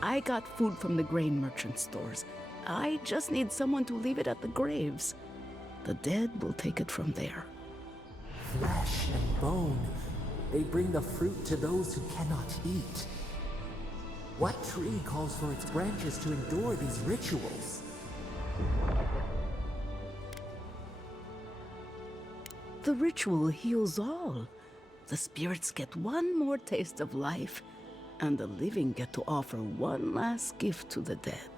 I got food from the grain merchant stores. I just need someone to leave it at the graves. The dead will take it from there. Flesh and bone, they bring the fruit to those who cannot eat. What tree calls for its branches to endure these rituals? The ritual heals all. The spirits get one more taste of life, and the living get to offer one last gift to the dead.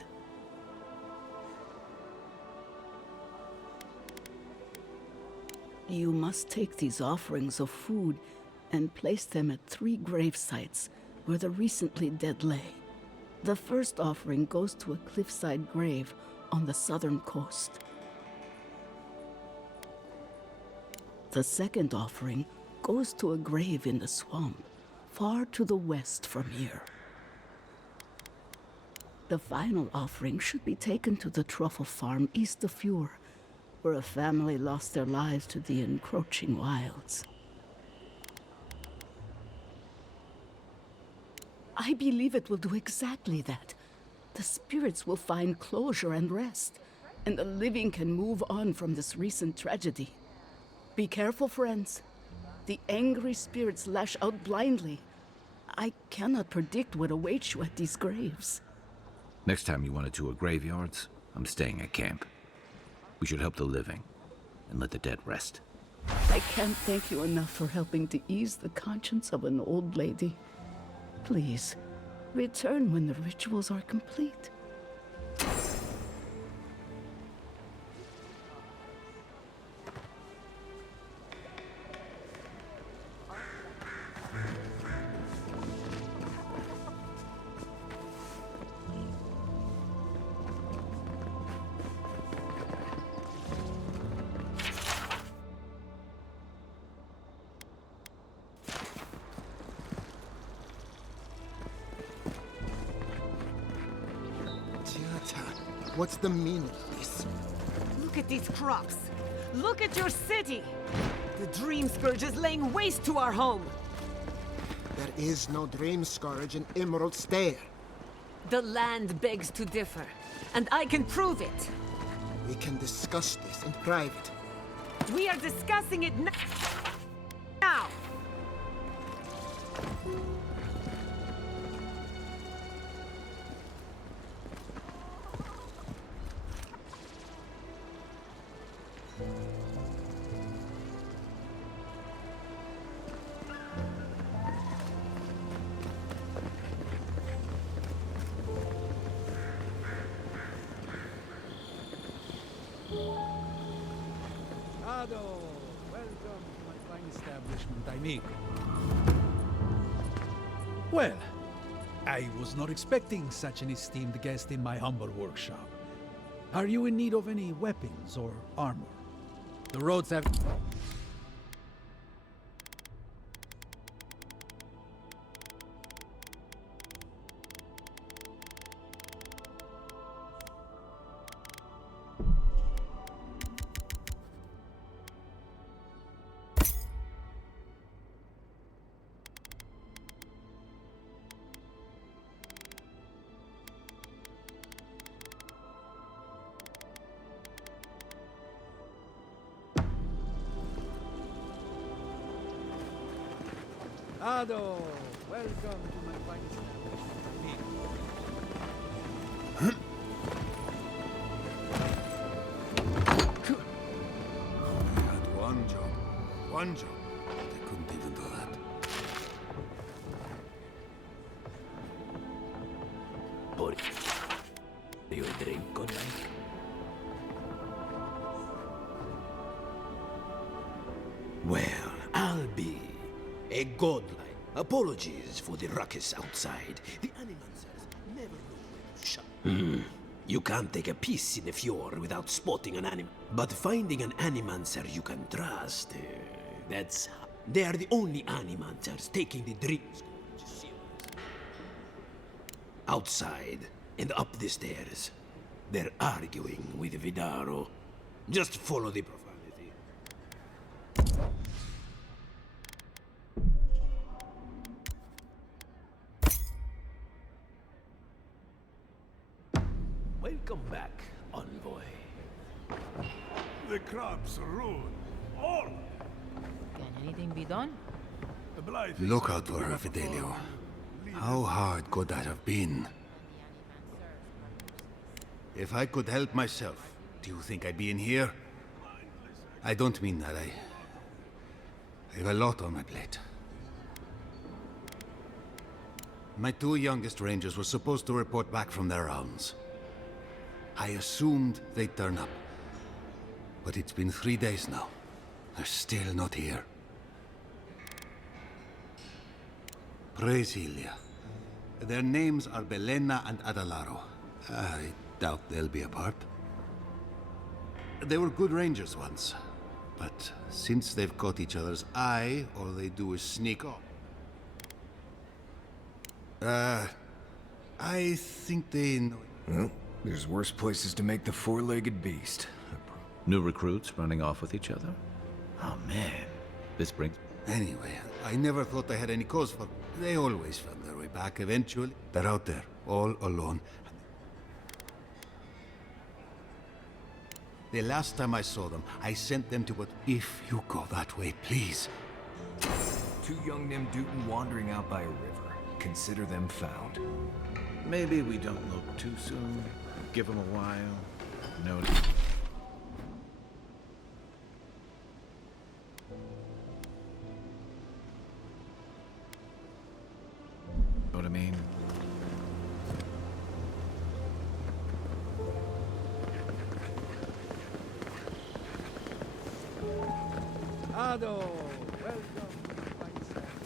You must take these offerings of food and place them at 3 grave sites where the recently dead lay. The first offering goes to a cliffside grave on the southern coast. The second offering goes to a grave in the swamp, far to the west from here. The final offering should be taken to the truffle farm east of Fjord, where a family lost their lives to the encroaching wilds. I believe it will do exactly that. The spirits will find closure and rest, and the living can move on from this recent tragedy. Be careful, friends. The angry spirits lash out blindly. I cannot predict what awaits you at these graves. Next time you want to tour graveyards, I'm staying at camp. We should help the living and let the dead rest. I can't thank you enough for helping to ease the conscience of an old lady. Please, return when the rituals are complete. What's the meaning of this? Look at these crops. Look at your city. The Dream Scourge is laying waste to our home. There is no Dream Scourge in Emerald Stair. The land begs to differ, and I can prove it. We can discuss this in private. We are discussing it now. Welcome to my fine establishment, amigo. Well, I was not expecting such an esteemed guest in my humble workshop. Are you in need of any weapons or armor? The roads have... Ado, welcome to my fine establishment. I had one job. One job. They couldn't even do that. Boy, do you drink good night? Well, I'll be a godlike. Apologies for the ruckus outside. The animancers never know when to shut. You can't take a piece in the fjord without spotting an anim. But finding an animancer you can trust, that's how. They are the only animancers taking the dreams. Outside and up the stairs, they're arguing with Vidaro. Just follow the profanity. Welcome back, envoy. The crops ruin all. Can anything be done? Look out for her, Fidelio. How hard could that have been? If I could help myself, do you think I'd be in here? I don't mean that. I have a lot on my plate. My two youngest rangers were supposed to report back from their rounds. I assumed they'd turn up. But it's been 3 days now. They're still not here. Praise Ilia. Their names are Belena and Adalaro. I doubt they'll be apart. They were good rangers once. But since they've caught each other's eye, all they do is sneak off. I think they know... Well, there's worse places to make the four-legged beast. New recruits running off with each other? Oh, man. This brings... Anyway, I never thought I had any cause for... They always found their way back eventually. They're out there, all alone. The last time I saw them, I sent them to what... If you go that way, please. Two young Nemdutin wandering out by a river. Consider them found. Maybe we don't look too soon. Give them a while. No... Know what I mean? Ado, welcome to my fine establishment.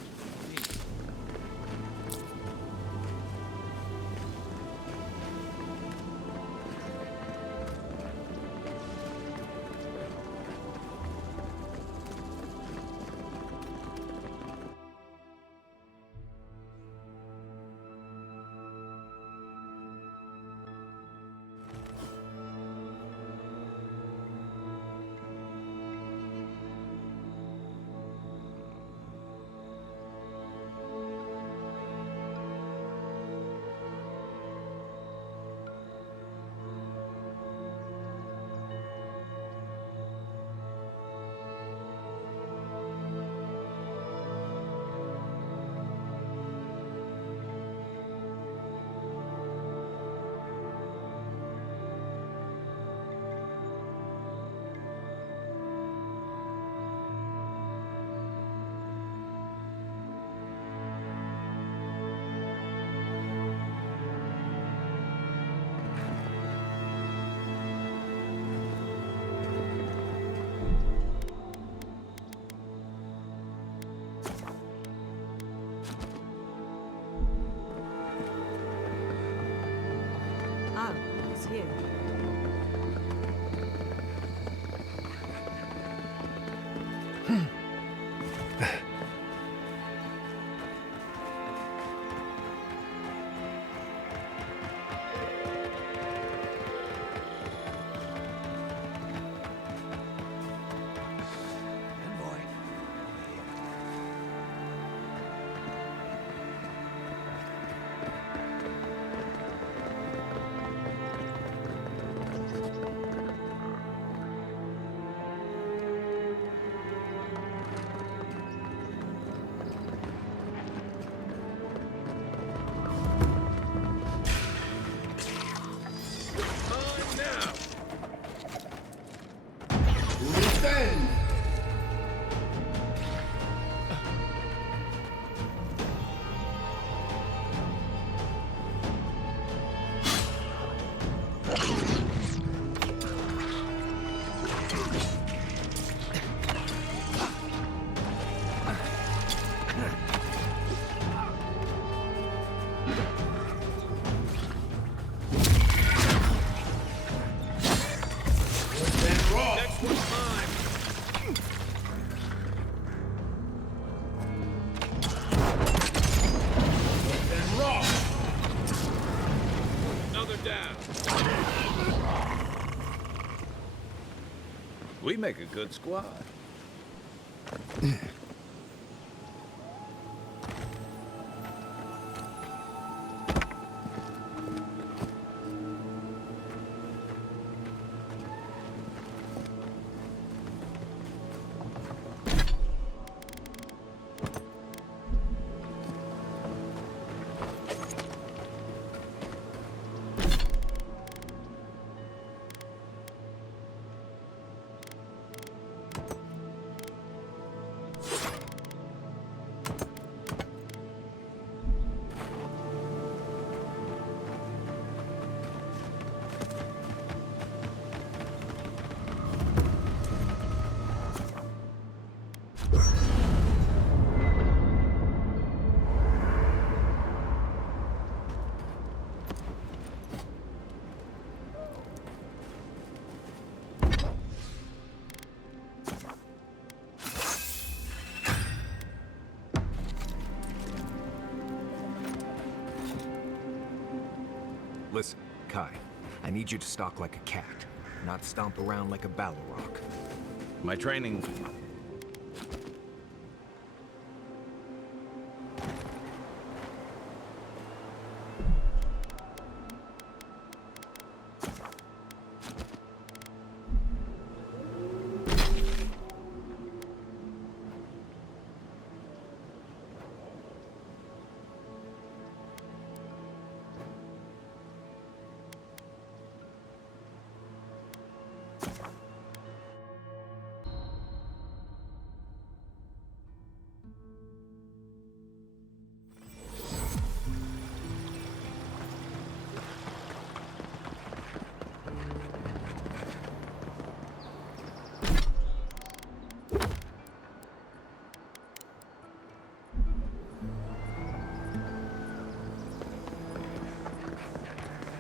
Ah, he's here. We make a good squad. Listen, Kai, I need you to stalk like a cat, not stomp around like a Balrog. My training...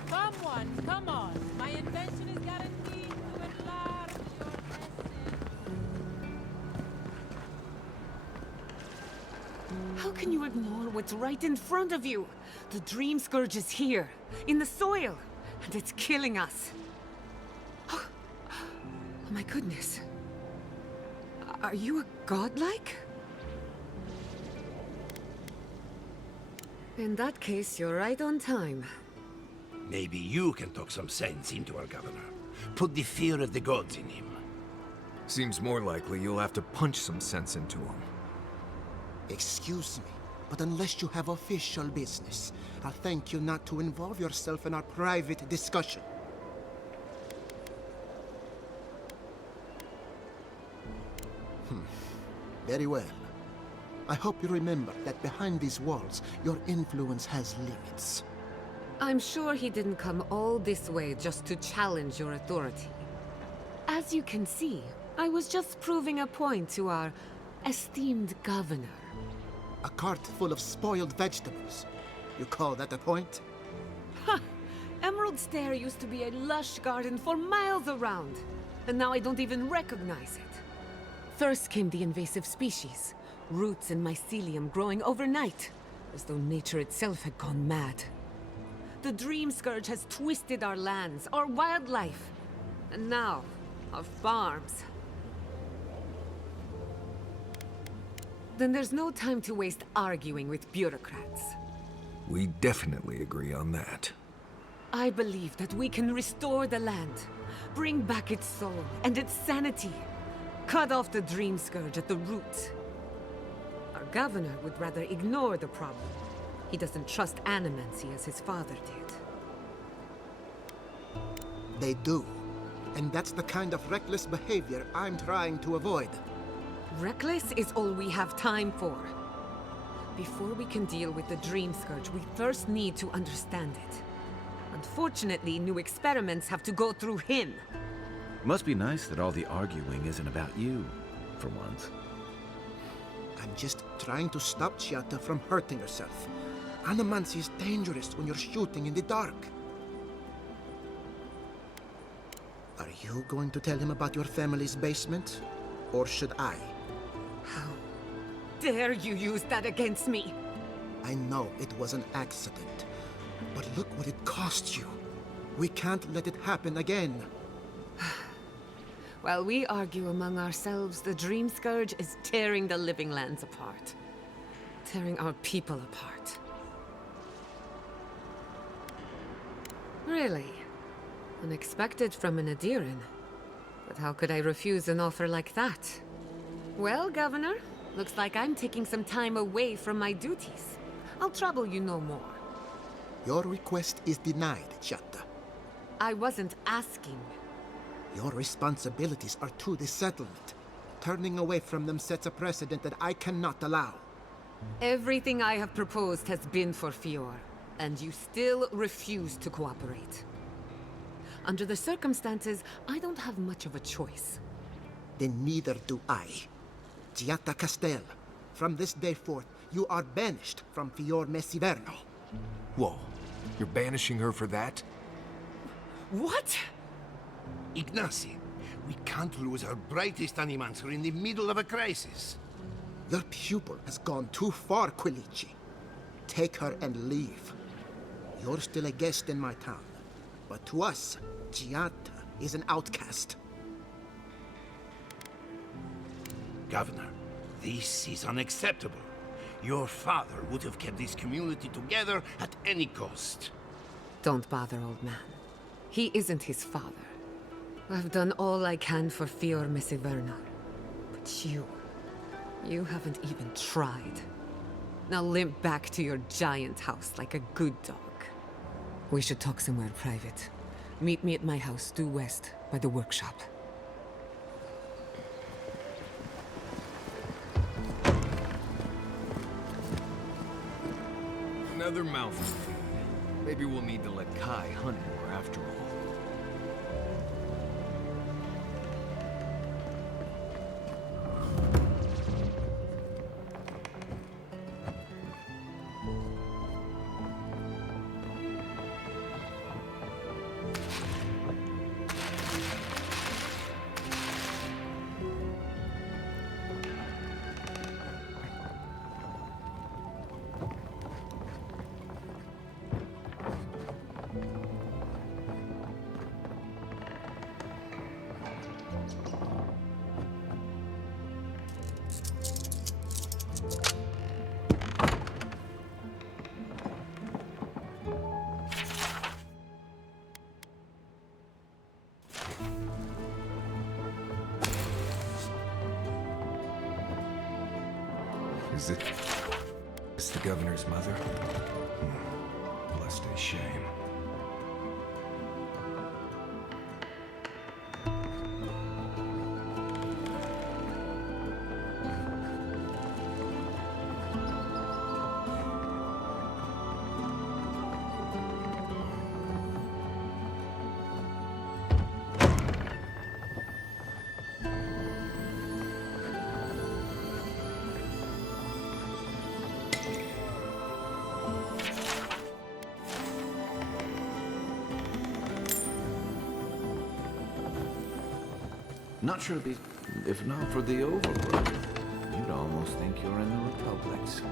Someone, come on! My invention is guaranteed to enlarge your essence. How can you ignore what's right in front of you? The Dream Scourge is here, in the soil, and it's killing us. Oh my goodness. Are you a godlike? In that case, you're right on time. Maybe you can talk some sense into our governor. Put the fear of the gods in him. Seems more likely you'll have to punch some sense into him. Excuse me, but unless you have official business, I'll thank you not to involve yourself in our private discussion. Very well. I hope you remember that behind these walls, your influence has limits. I'm sure he didn't come all this way just to challenge your authority. As you can see, I was just proving a point to our esteemed governor. A cart full of spoiled vegetables. You call that a point? Ha! Emerald World Stair used to be a lush garden for miles around, and now I don't even recognize it. First came the invasive species, roots and mycelium growing overnight, as though nature itself had gone mad. The Dream Scourge has twisted our lands, our wildlife, and now, our farms. Then there's no time to waste arguing with bureaucrats. We definitely agree on that. I believe that we can restore the land, bring back its soul and its sanity, cut off the Dream Scourge at the root. Our governor would rather ignore the problem. He doesn't trust animancy as his father did. They do. And that's the kind of reckless behavior I'm trying to avoid. Reckless is all we have time for. Before we can deal with the Dream Scourge, we first need to understand it. Unfortunately, new experiments have to go through him. Must be nice that all the arguing isn't about you, for once. I'm just trying to stop Chiata from hurting herself. Animancy is dangerous when you're shooting in the dark. Are you going to tell him about your family's basement? Or should I? How dare you use that against me? I know it was an accident, but look what it cost you. We can't let it happen again. While we argue among ourselves, the Dream Scourge is tearing the living lands apart. Tearing our people apart. Really? Unexpected from an Adiran. But how could I refuse an offer like that? Well, Governor, looks like I'm taking some time away from my duties. I'll trouble you no more. Your request is denied, Chiata. I wasn't asking. Your responsibilities are to the settlement. Turning away from them sets a precedent that I cannot allow. Everything I have proposed has been for Fior, and you still refuse to cooperate. Under the circumstances, I don't have much of a choice. Then neither do I. Chiata Castel, from this day forth, you are banished from Fior Mesiverno. Whoa, you're banishing her for that? What? Ignacy, we can't lose our brightest animancer in the middle of a crisis. Your pupil has gone too far, Quilici. Take her and leave. You're still a guest in my town, but to us, Chiata is an outcast. Governor, this is unacceptable. Your father would have kept this community together at any cost. Don't bother, old man. He isn't his father. I've done all I can for Fior Mesiverno. But you haven't even tried. Now limp back to your giant house like a good dog. We should talk somewhere private. Meet me at my house due west by the workshop. Another mouthful to feed. Maybe we'll need to let Kai hunt more after all. Is this the governor's mother? Blessed a shame. Not sure if not for the overgrowth, you'd almost think you're in the Republics.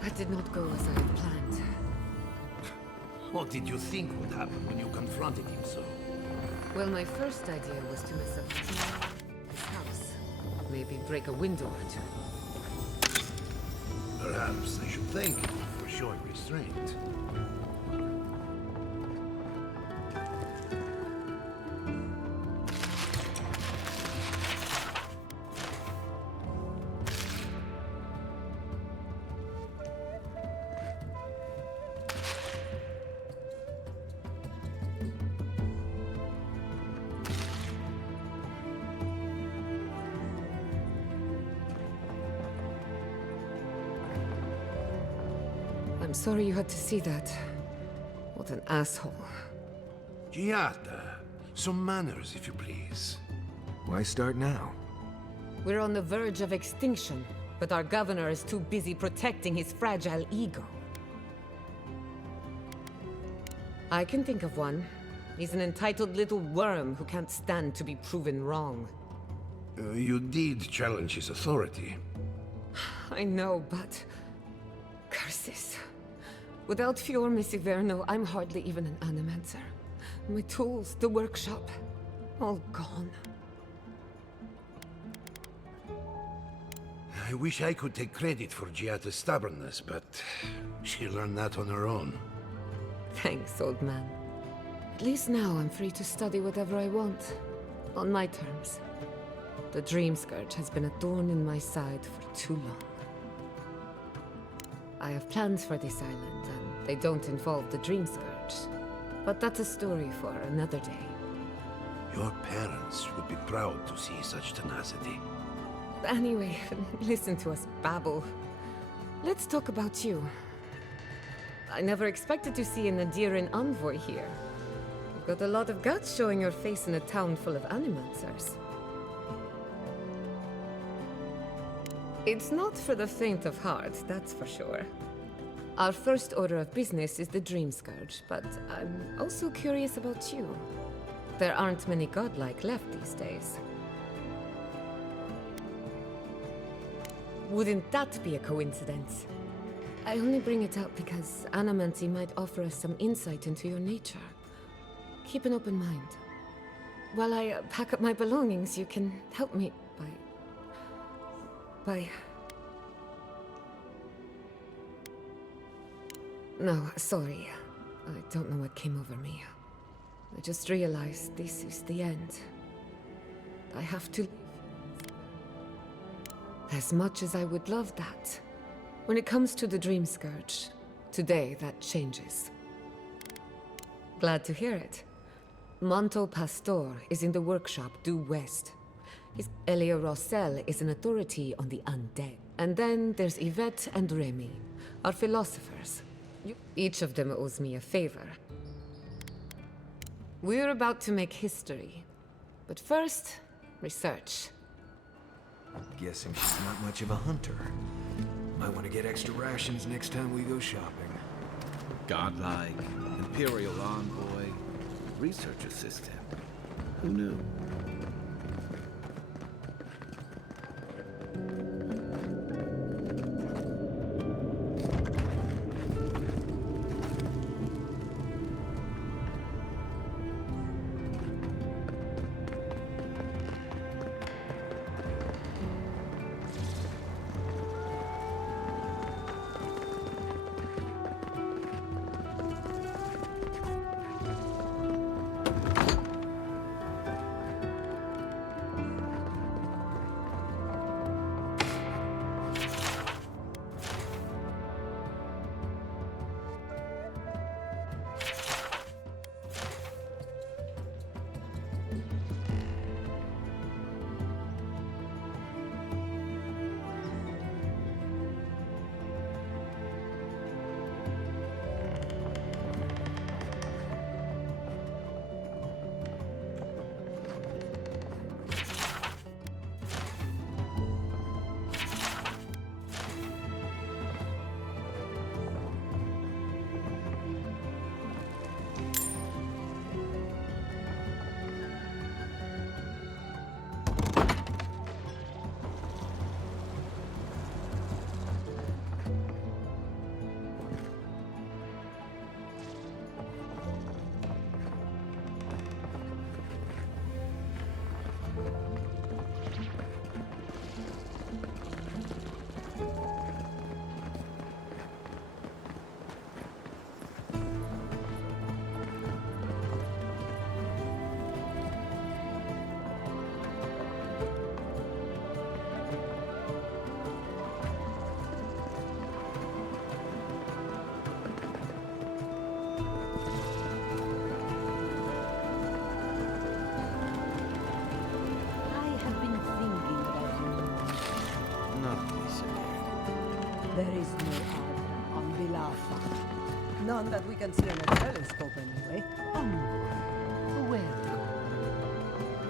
That did not go as I had planned. What did you think would happen when you confronted him so? Well, my first idea was to mess up his house. Maybe break a window or two. Perhaps I should thank you for showing restraint. I'm sorry you had to see that. What an asshole. Giata, some manners, if you please. Why start now? We're on the verge of extinction, but our governor is too busy protecting his fragile ego. I can think of one. He's an entitled little worm who can't stand to be proven wrong. You did challenge his authority. I know, but... curses. Without Fior Misiverno, I'm hardly even an animancer. My tools, the workshop, all gone. I wish I could take credit for Giata's stubbornness, but she learned that on her own. Thanks, old man. At least now I'm free to study whatever I want. On my terms. The Dream Scourge has been a thorn in my side for too long. I have plans for this island, and they don't involve the Dream Scourge. But that's a story for another day. Your parents would be proud to see such tenacity. Anyway, listen to us babble. Let's talk about you. I never expected to see an Adiran envoy here. You've got a lot of guts showing your face in a town full of animancers. It's not for the faint of heart, that's for sure. Our first order of business is the Dream Scourge, but I'm also curious about you. There aren't many godlike left these days. Wouldn't that be a coincidence? I only bring it up because Anamancy might offer us some insight into your nature. Keep an open mind. While I pack up my belongings, you can help me by... No, sorry. I don't know what came over me. I just realized this is the end. I have to... As much as I would love that. When it comes to the Dream Scourge, today that changes. Glad to hear it. Manto Pastor is in the workshop due west. Elia Rossel is an authority on the undead. And then there's Yvette and Remy, our philosophers. Each of them owes me a favor. We're about to make history. But first, research. Guessing she's not much of a hunter. Might want to get extra rations next time we go shopping. Godlike, Imperial envoy, research assistant. Who knew? There is no Adra on Bilafa. None that we can see on a telescope, anyway. Welcome.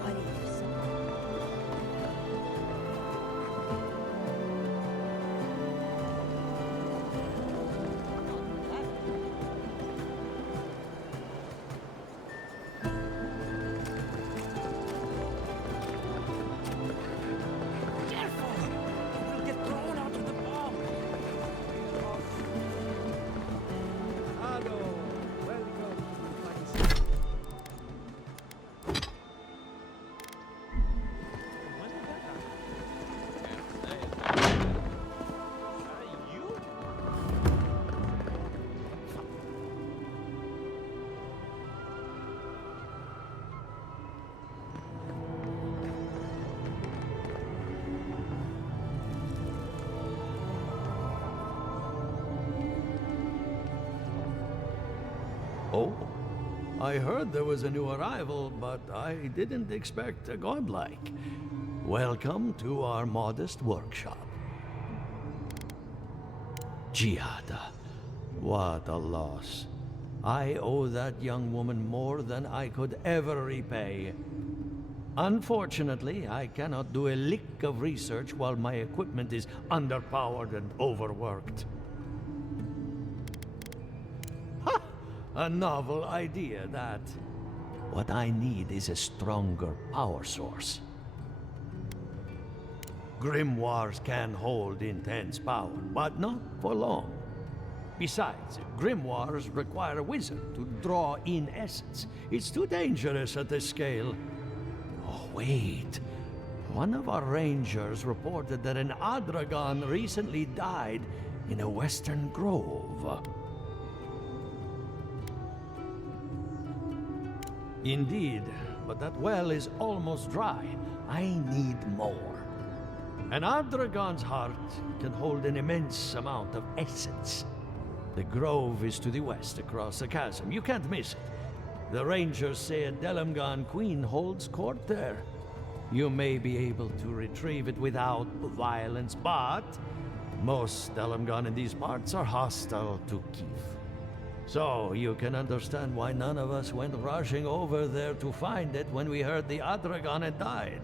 What if so? Oh, I heard there was a new arrival, but I didn't expect a godlike. Welcome to our modest workshop. Giada, what a loss. I owe that young woman more than I could ever repay. Unfortunately, I cannot do a lick of research while my equipment is underpowered and overworked. A novel idea, that. What I need is a stronger power source. Grimoires can hold intense power, but not for long. Besides, grimoires require a wizard to draw in essence. It's too dangerous at this scale. Oh, wait. One of our rangers reported that an Adragon recently died in a western grove. Indeed, but that well is almost dry. I need more. An Adragon's heart can hold an immense amount of essence. The grove is to the west, across the chasm. You can't miss it. The rangers say a Delamgan queen holds court there. You may be able to retrieve it without violence, but most Delamgan in these parts are hostile to Keith. So, you can understand why none of us went rushing over there to find it when we heard the Adragon had died.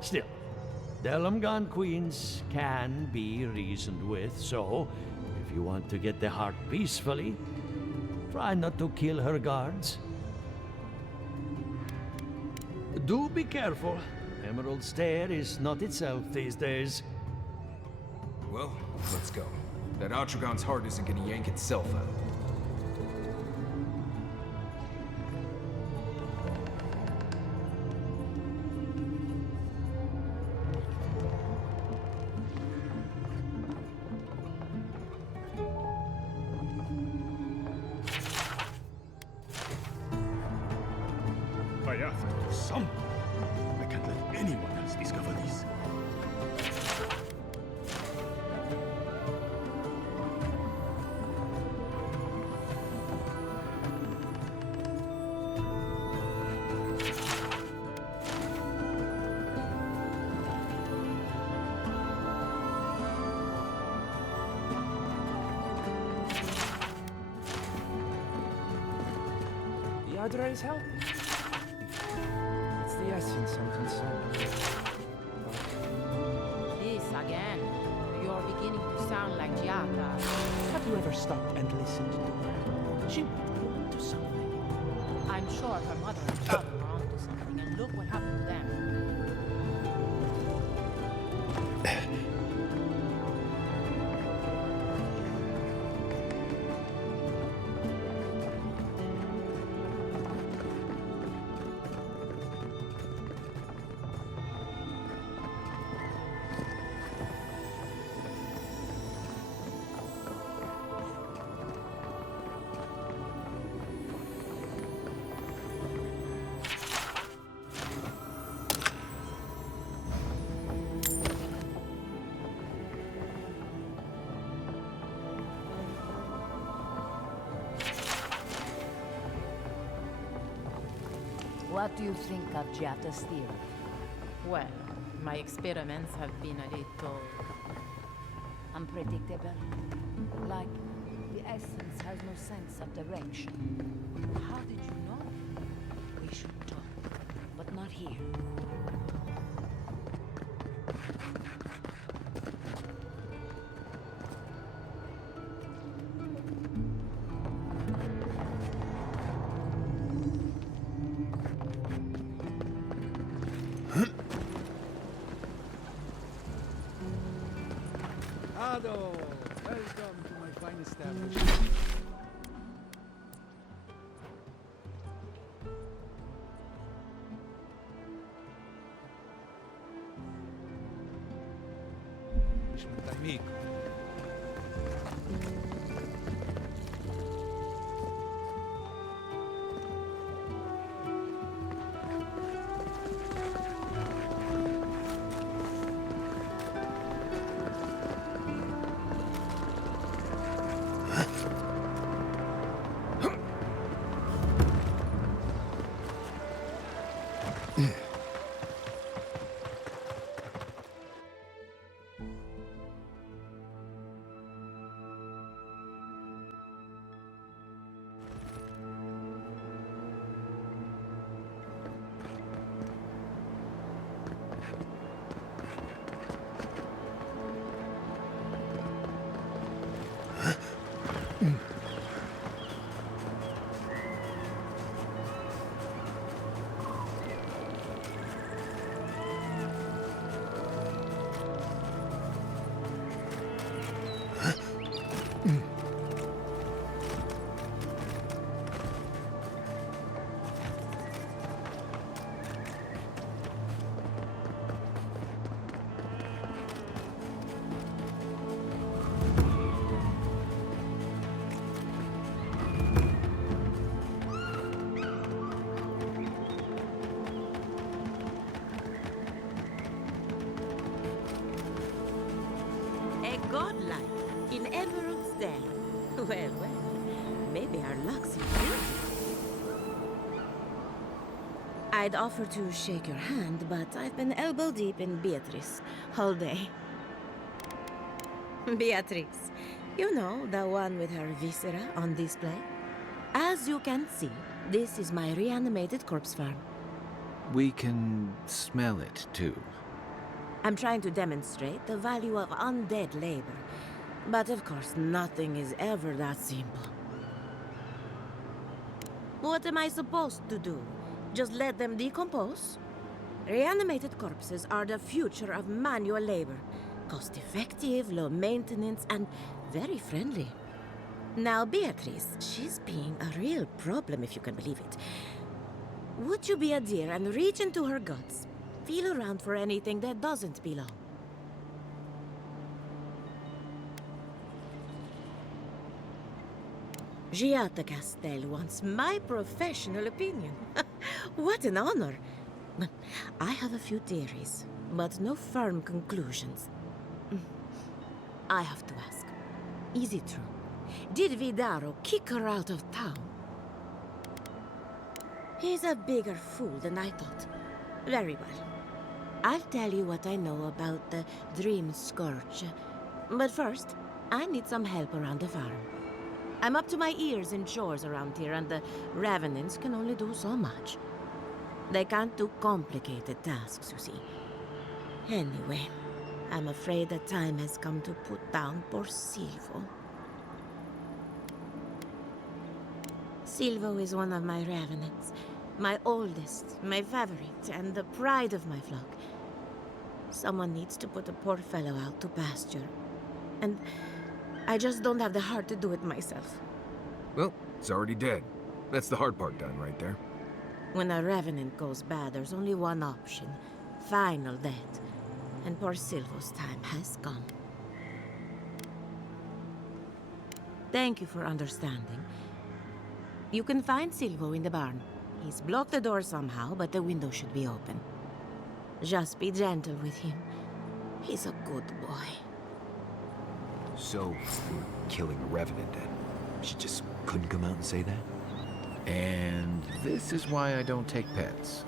Still, Delmgon queens can be reasoned with, so if you want to get the heart peacefully, try not to kill her guards. Do be careful. Emerald Stair is not itself these days. Well, let's go. That Atragon's heart isn't gonna yank itself out. I have to do something. I can't let anyone else discover this. Yadra is healthy. It's the essence I'm concerned with. This again. You're beginning to sound like Giada. Have you ever stopped and listened to her? She might be onto something. I'm sure her mother and father were onto something, and look what happened to them. What do you think of Giata's theory? Well, my experiments have been a little unpredictable. Like the essence has no sense of direction. How did you know? We should talk, but not here. Ado, welcome to my fine establishment. Amico. Godlike in Emerald's Den. Well, well, maybe our luck's improved. I'd offer to shake your hand, but I've been elbow deep in Beatrice all day. Beatrice, you know, the one with her viscera on display? As you can see, this is my reanimated corpse farm. We can smell it, too. I'm trying to demonstrate the value of undead labor. But of course, nothing is ever that simple. What am I supposed to do? Just let them decompose? Reanimated corpses are the future of manual labor. Cost-effective, low maintenance, and very friendly. Now, Beatrice, she's being a real problem, if you can believe it. Would you be a dear and reach into her guts? Feel around for anything that doesn't belong. Giatta Castel wants my professional opinion. What an honor! I have a few theories, but no firm conclusions. I have to ask, is it true? Did Vidaro kick her out of town? He's a bigger fool than I thought. Very well. I'll tell you what I know about the Dream Scourge. But first, I need some help around the farm. I'm up to my ears in chores around here, and the Revenants can only do so much. They can't do complicated tasks, you see. Anyway, I'm afraid the time has come to put down poor Silvo. Silvo is one of my Revenants. My oldest, my favorite, and the pride of my flock. Someone needs to put the poor fellow out to pasture. And I just don't have the heart to do it myself. Well, it's already dead. That's the hard part done right there. When a Revenant goes bad, there's only one option. Final death. And poor Silvo's time has come. Thank you for understanding. You can find Silvo in the barn. He's blocked the door somehow, but the window should be open. Just be gentle with him. He's a good boy. So, you're killing a Revenant then? She just couldn't come out and say that? And this is why I don't take pets.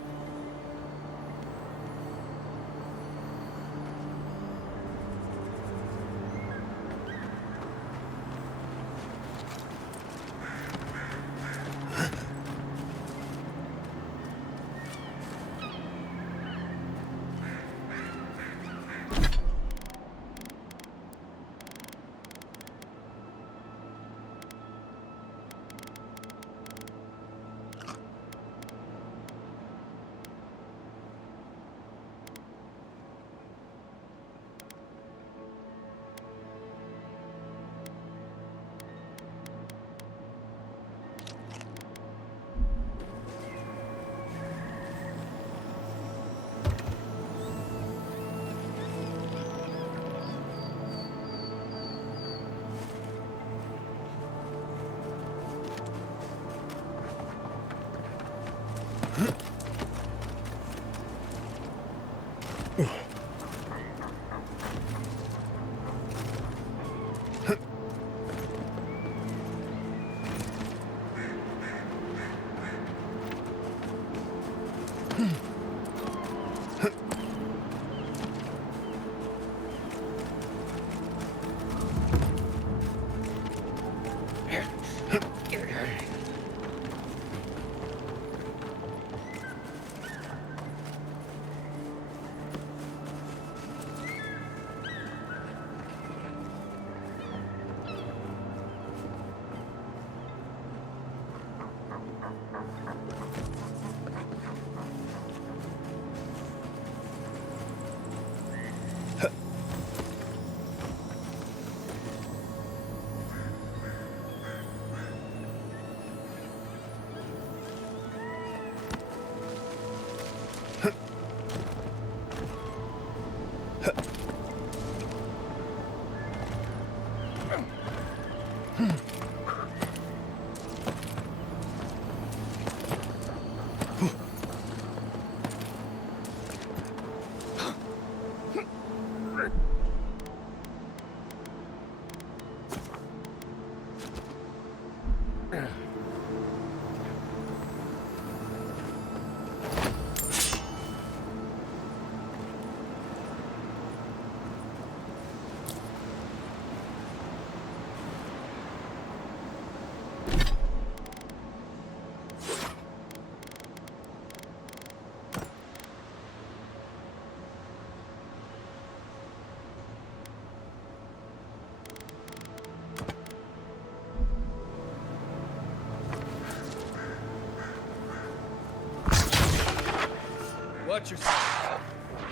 Watch yourself.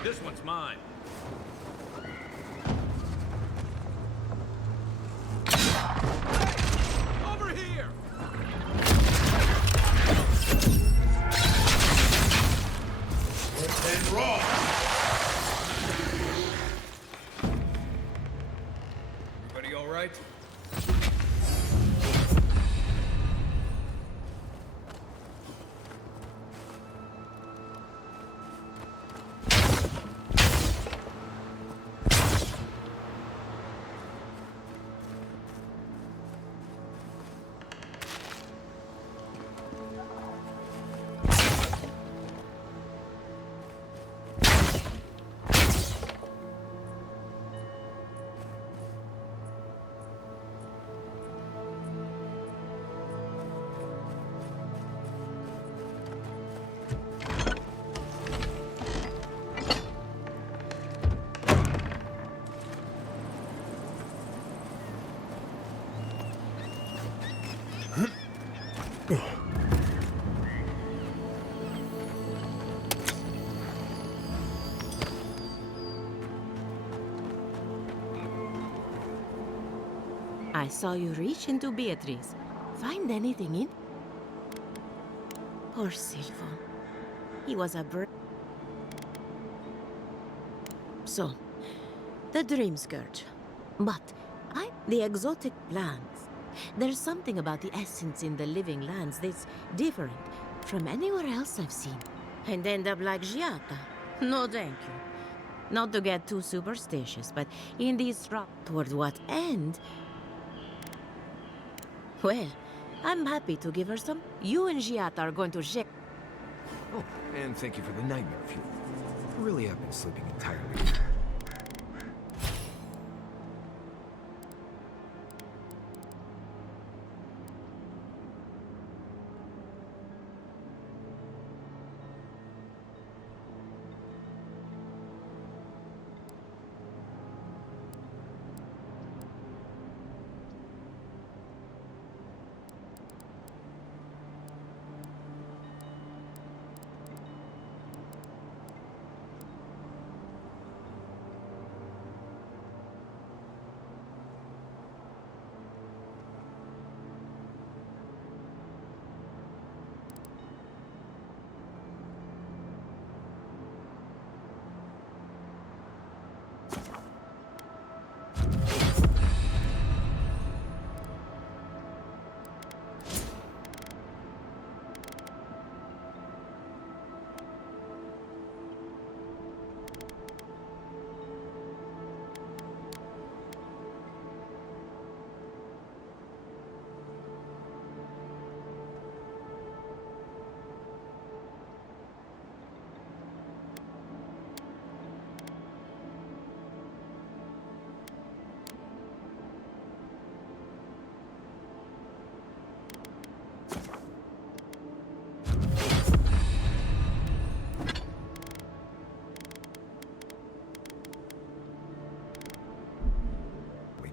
This one's mine. Over here! What's wrong? Everybody all right? I saw you reach into Beatrice. Find anything in? Poor Silvo. He was a So, the Dream Scourge. But the exotic plants. There's something about the essence in the living lands that's different from anywhere else I've seen. And end up like Giata. No thank you. Not to get too superstitious, but in this route toward what end? Well, I'm happy to give her some. You and Giata are going to share. Oh, and thank you for the nightmare fuel. Really, I've been sleeping entirely.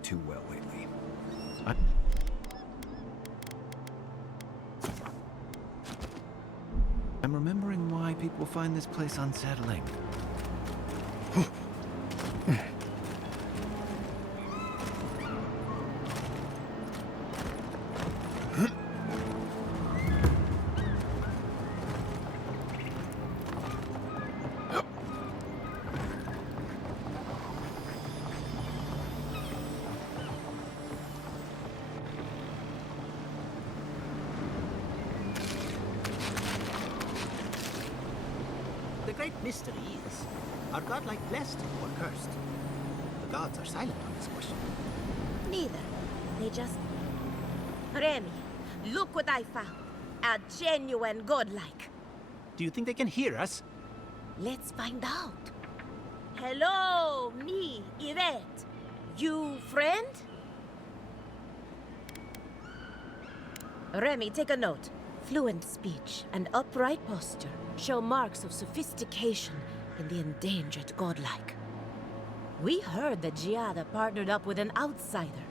Too well lately. I'm remembering why people find this place unsettling. The great mystery is, are godlike blessed or cursed? The gods are silent on this question. Neither. They just... Remy, look what I found. A genuine godlike. Do you think they can hear us? Let's find out. Hello, me, Yvette. You friend? Remy, take a note. Fluent speech and upright posture show marks of sophistication in the endangered godlike. We heard that Giada partnered up with an outsider,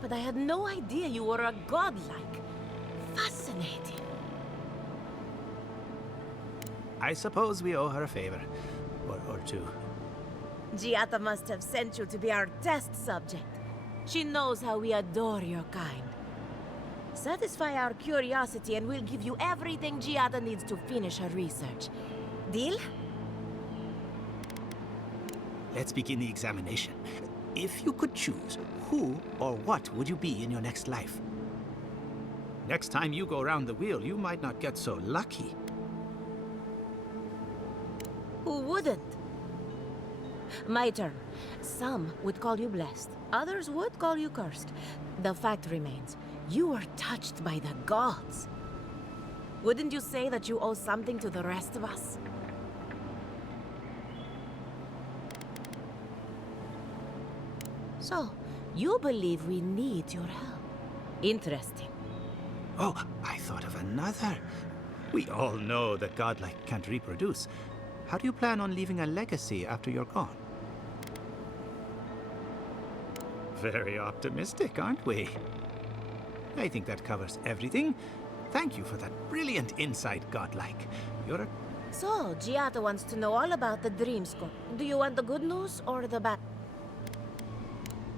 but I had no idea you were a godlike. Fascinating. I suppose we owe her a favor. Or two. Giata must have sent you to be our test subject. She knows how we adore your kind. Satisfy our curiosity and we'll give you everything Giata needs to finish her research. Deal? Let's begin the examination. If you could choose, who or what would you be in your next life? Next time you go round the wheel, you might not get so lucky. Who wouldn't? My turn. Some would call you blessed. Others would call you cursed. The fact remains, you were touched by the gods. Wouldn't you say that you owe something to the rest of us? So, you believe we need your help. Interesting. Oh, I thought of another. We all know that godlike can't reproduce. How do you plan on leaving a legacy after you're gone? Very optimistic, aren't we? I think that covers everything. Thank you for that brilliant insight, godlike. You're a... So, Giata wants to know all about the Dream Scourge. Do you want the good news or the bad?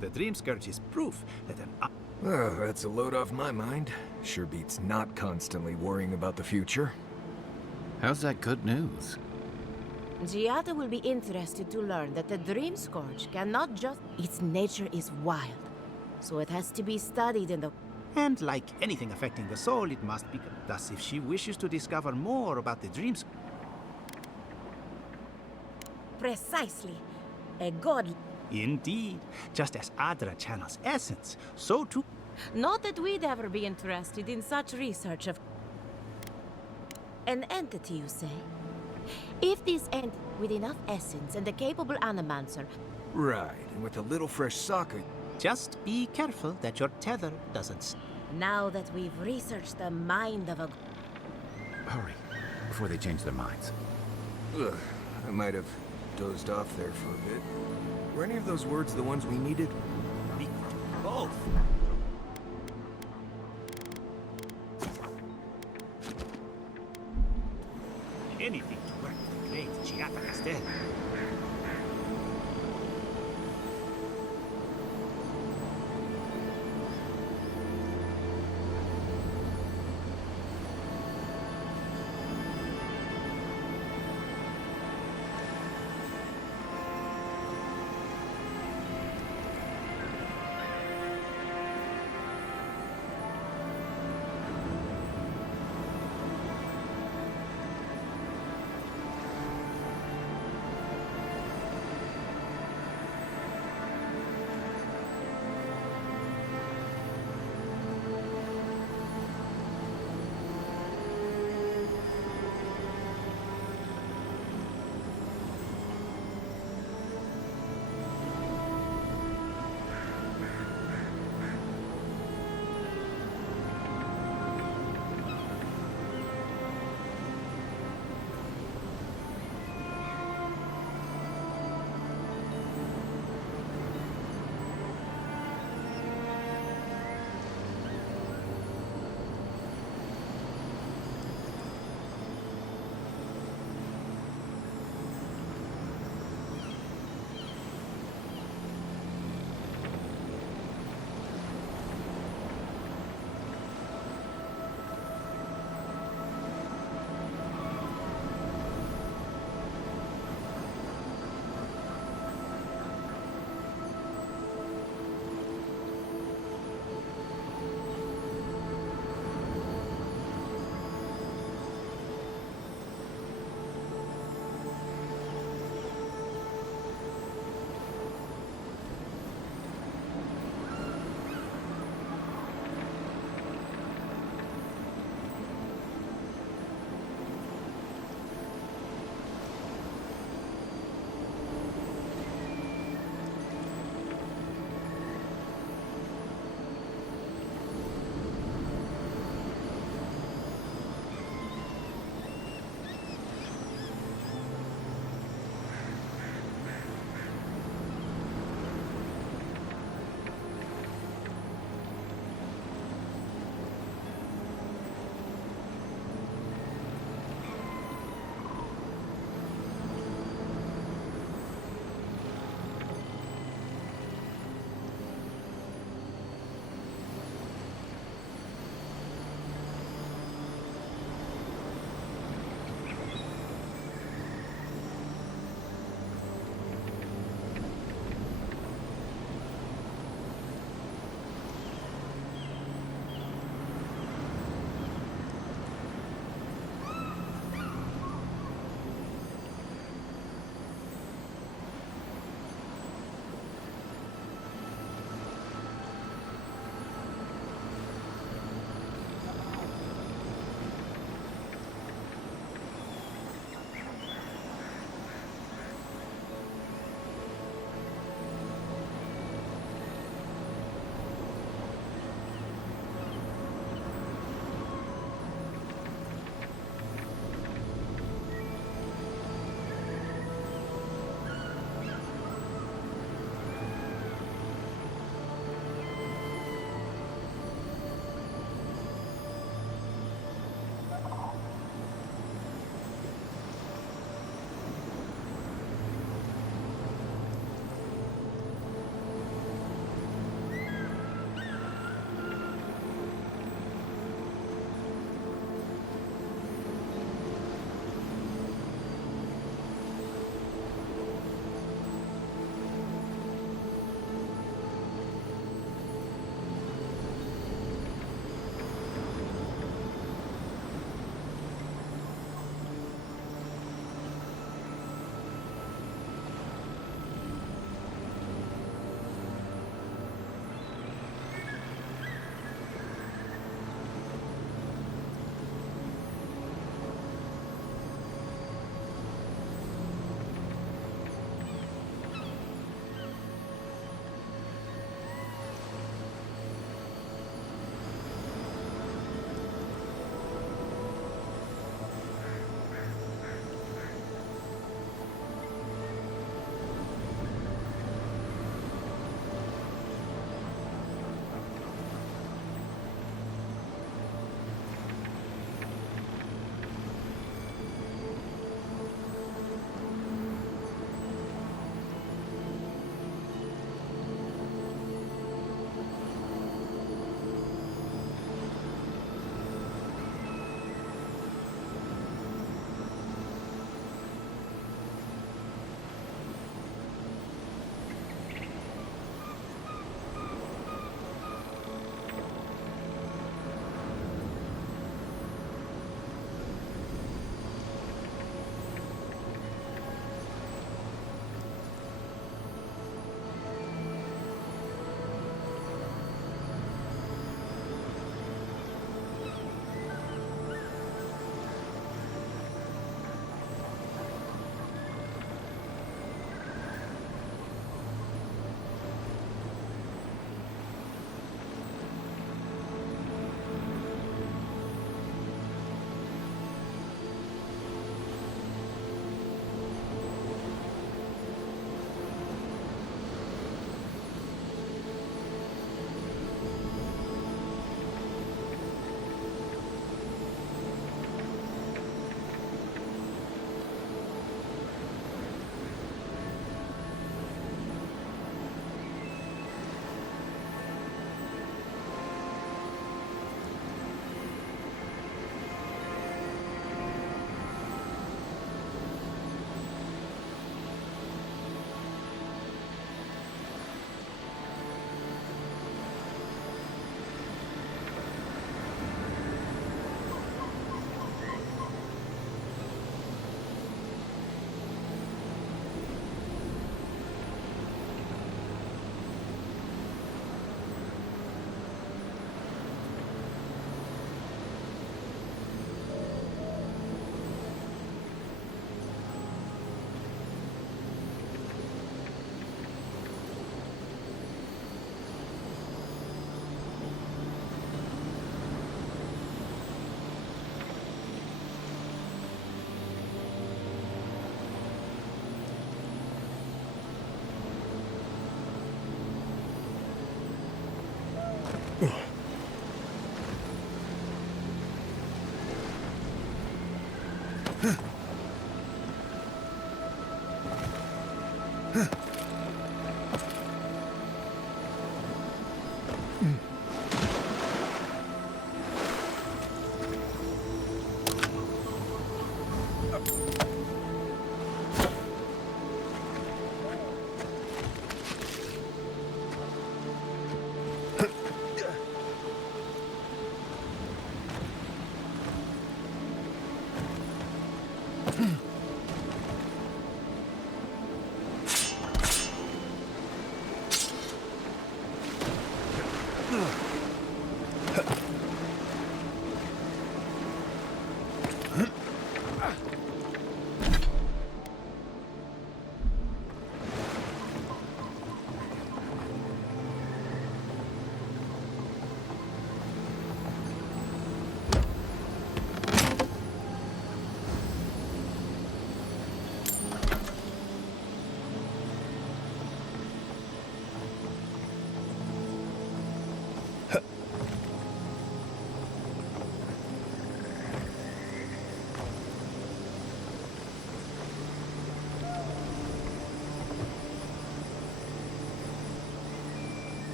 The Dream Scourge is proof that an... Oh, that's a load off my mind. Sure beats not constantly worrying about the future. How's that good news? Giata will be interested to learn that the Dream Scourge cannot just... Its nature is wild, so it has to be studied in the... And like anything affecting the soul, it must be... Thus, if she wishes to discover more about the Dream Scourge... Precisely. A god... Indeed. Just as Adra channels essence, so too... Not that we'd ever be interested in such research of... An entity, you say? If this entity with enough essence and a capable animancer... Right, and with a little fresh soccer... Just be careful that your tether doesn't... Now that we've researched the mind of a... Hurry, before they change their minds. Ugh, I might have dozed off there for a bit. Were any of those words the ones we needed? Both. Anything to work with the great Giata Castel.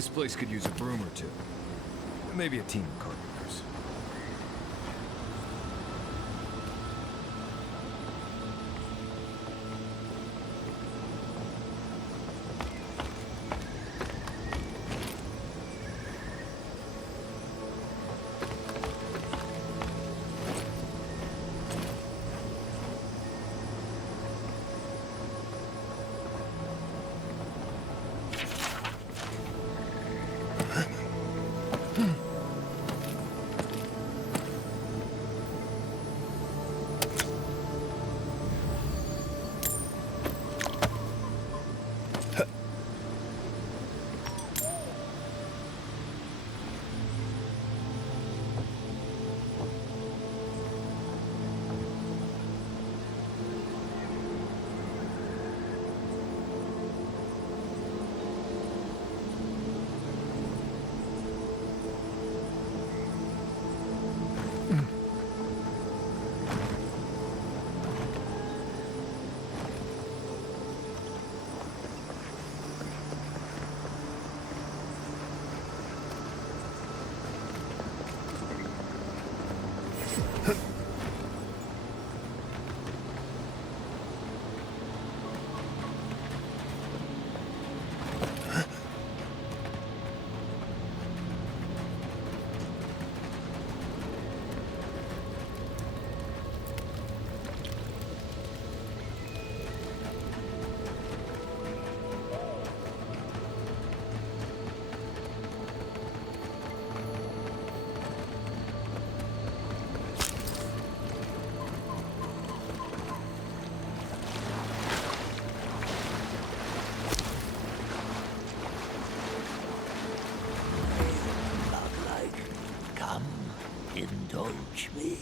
This place could use a broom or two. Maybe a team of carpenters. Indulge me.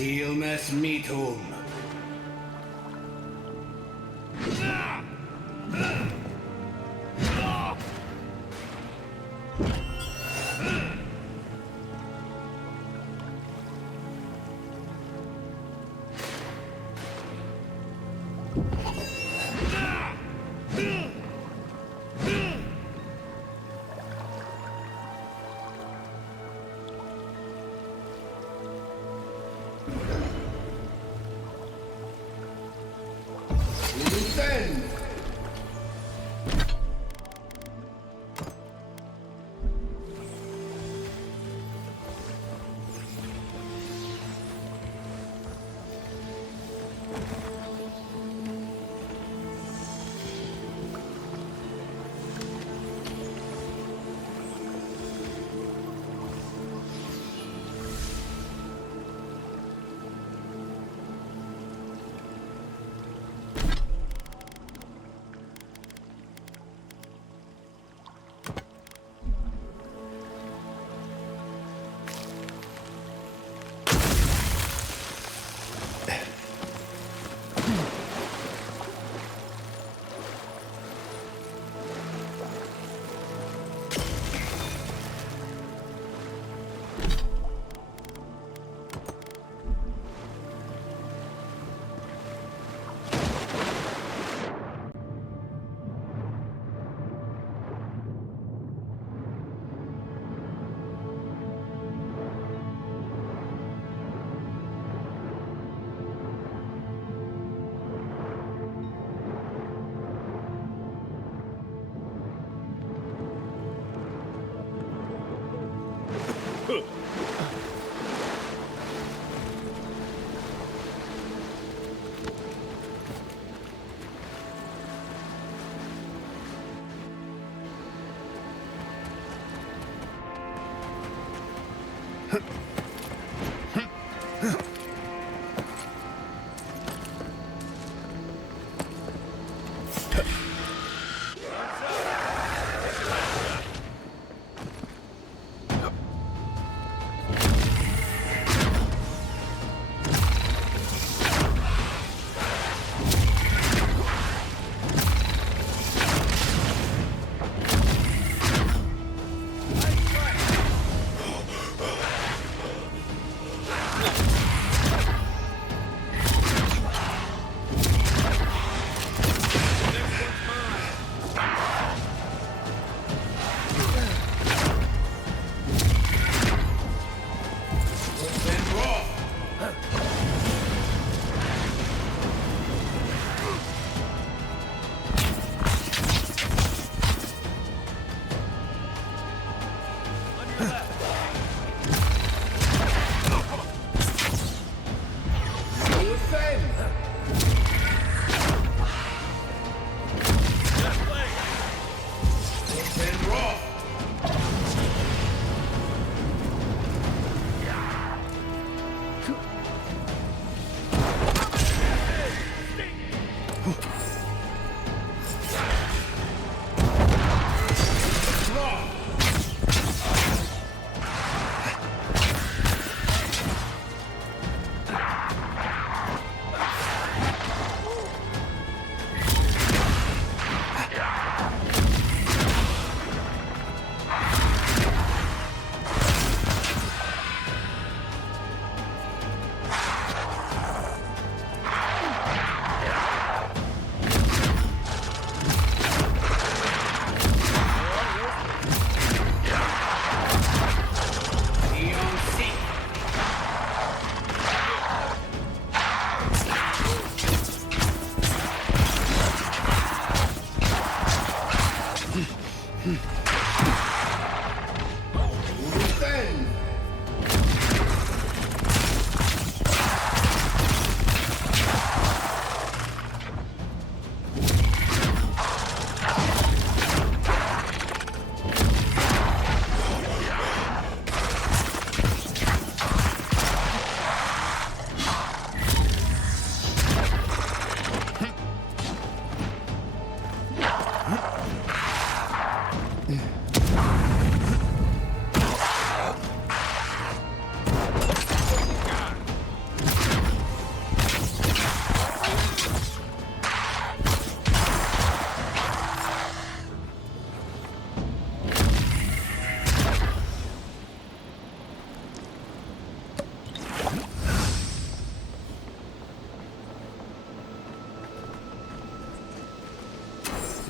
Silmes metum.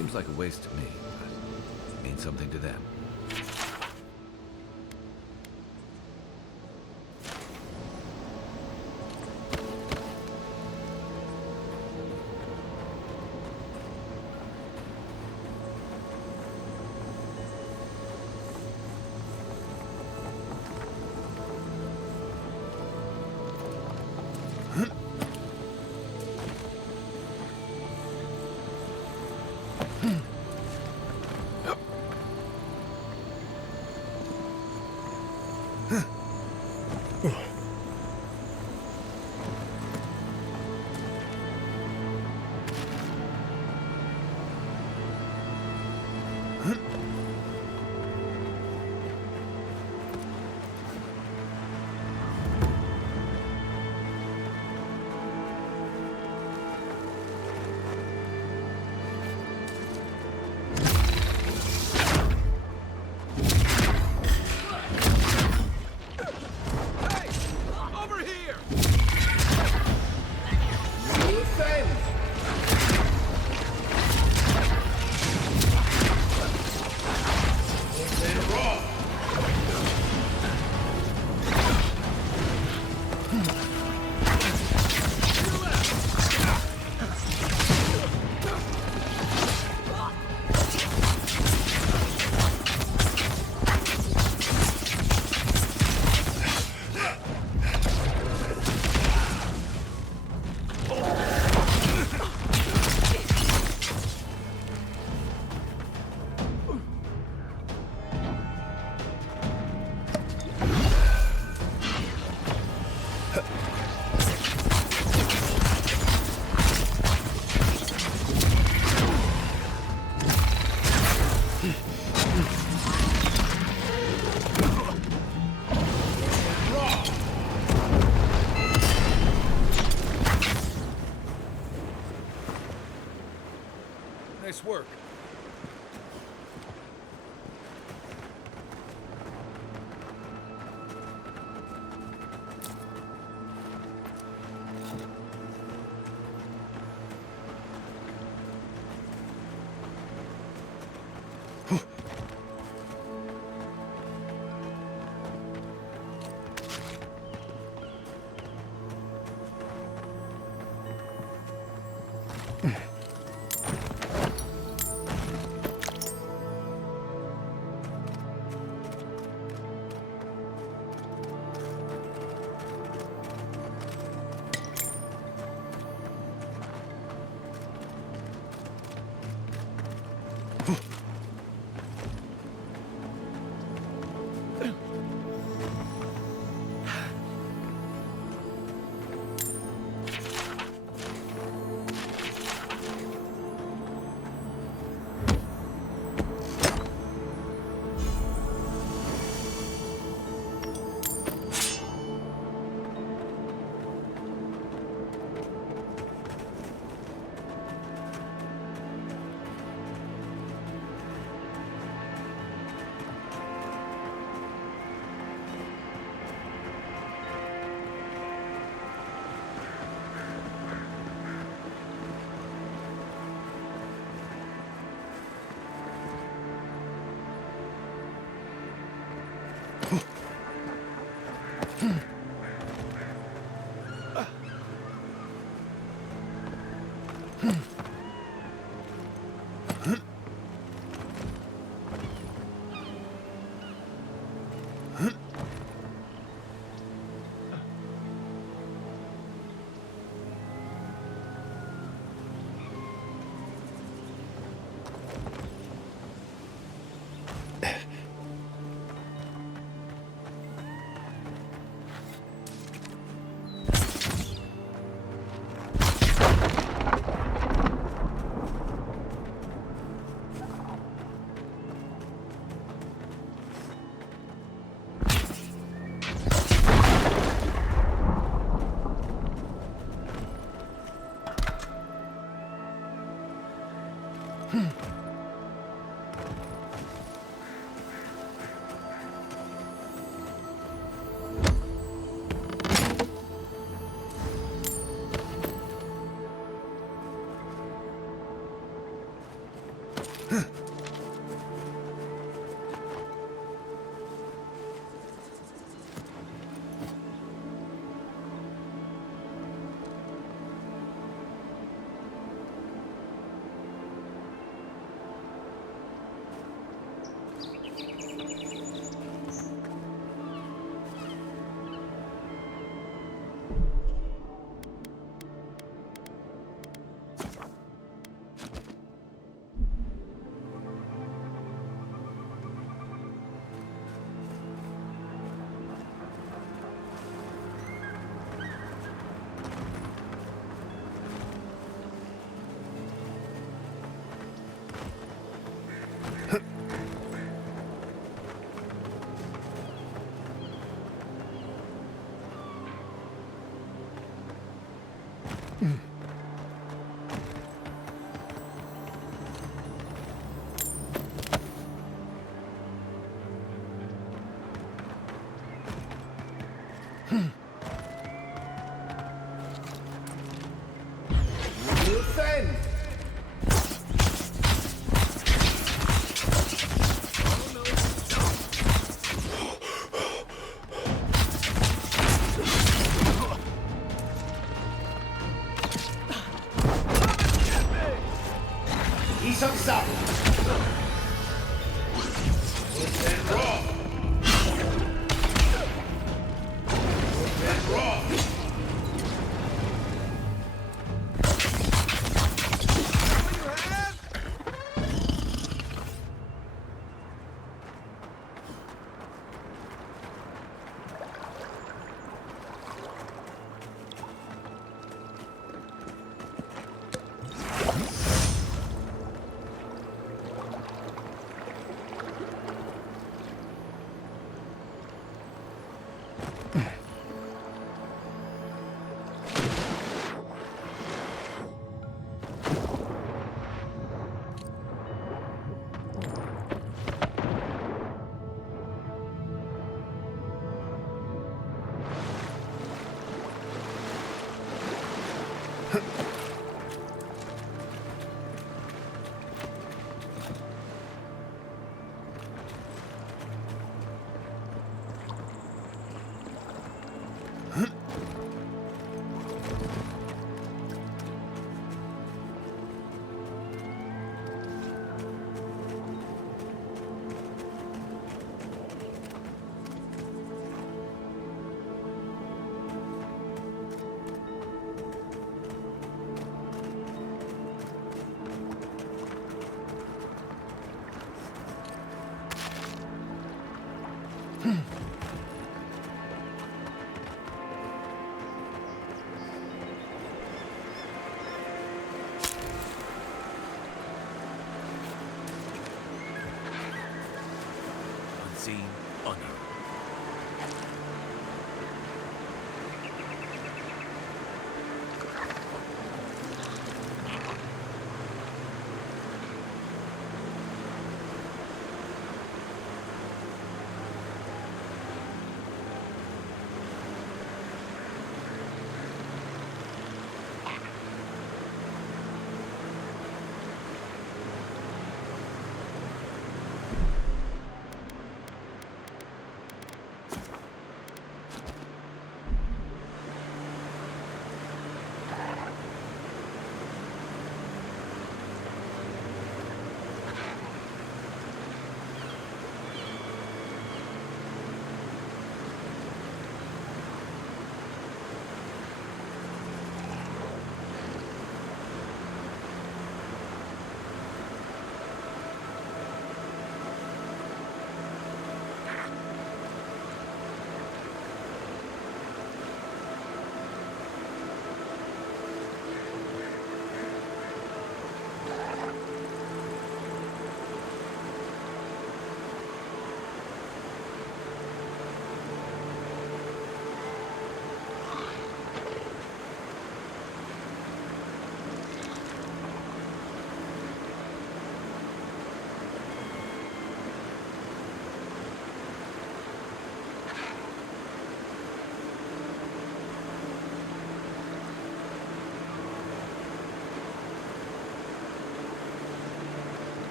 Seems like a waste to me, but it means something to them. Nice work.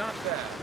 Not bad.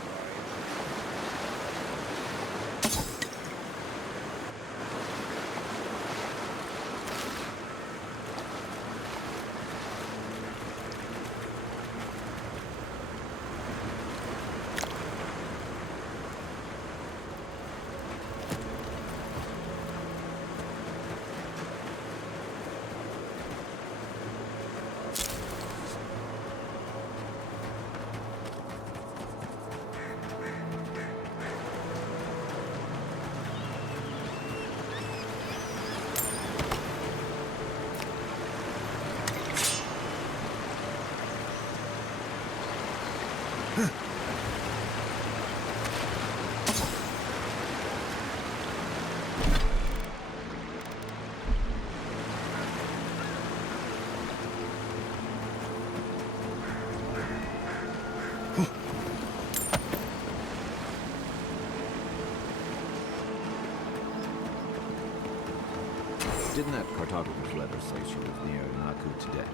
Didn't that cartographer's letter say she was near Naku today?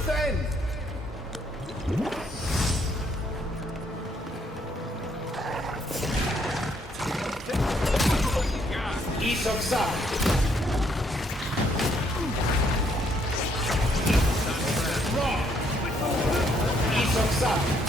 Defend! Isoksa! Isoksa!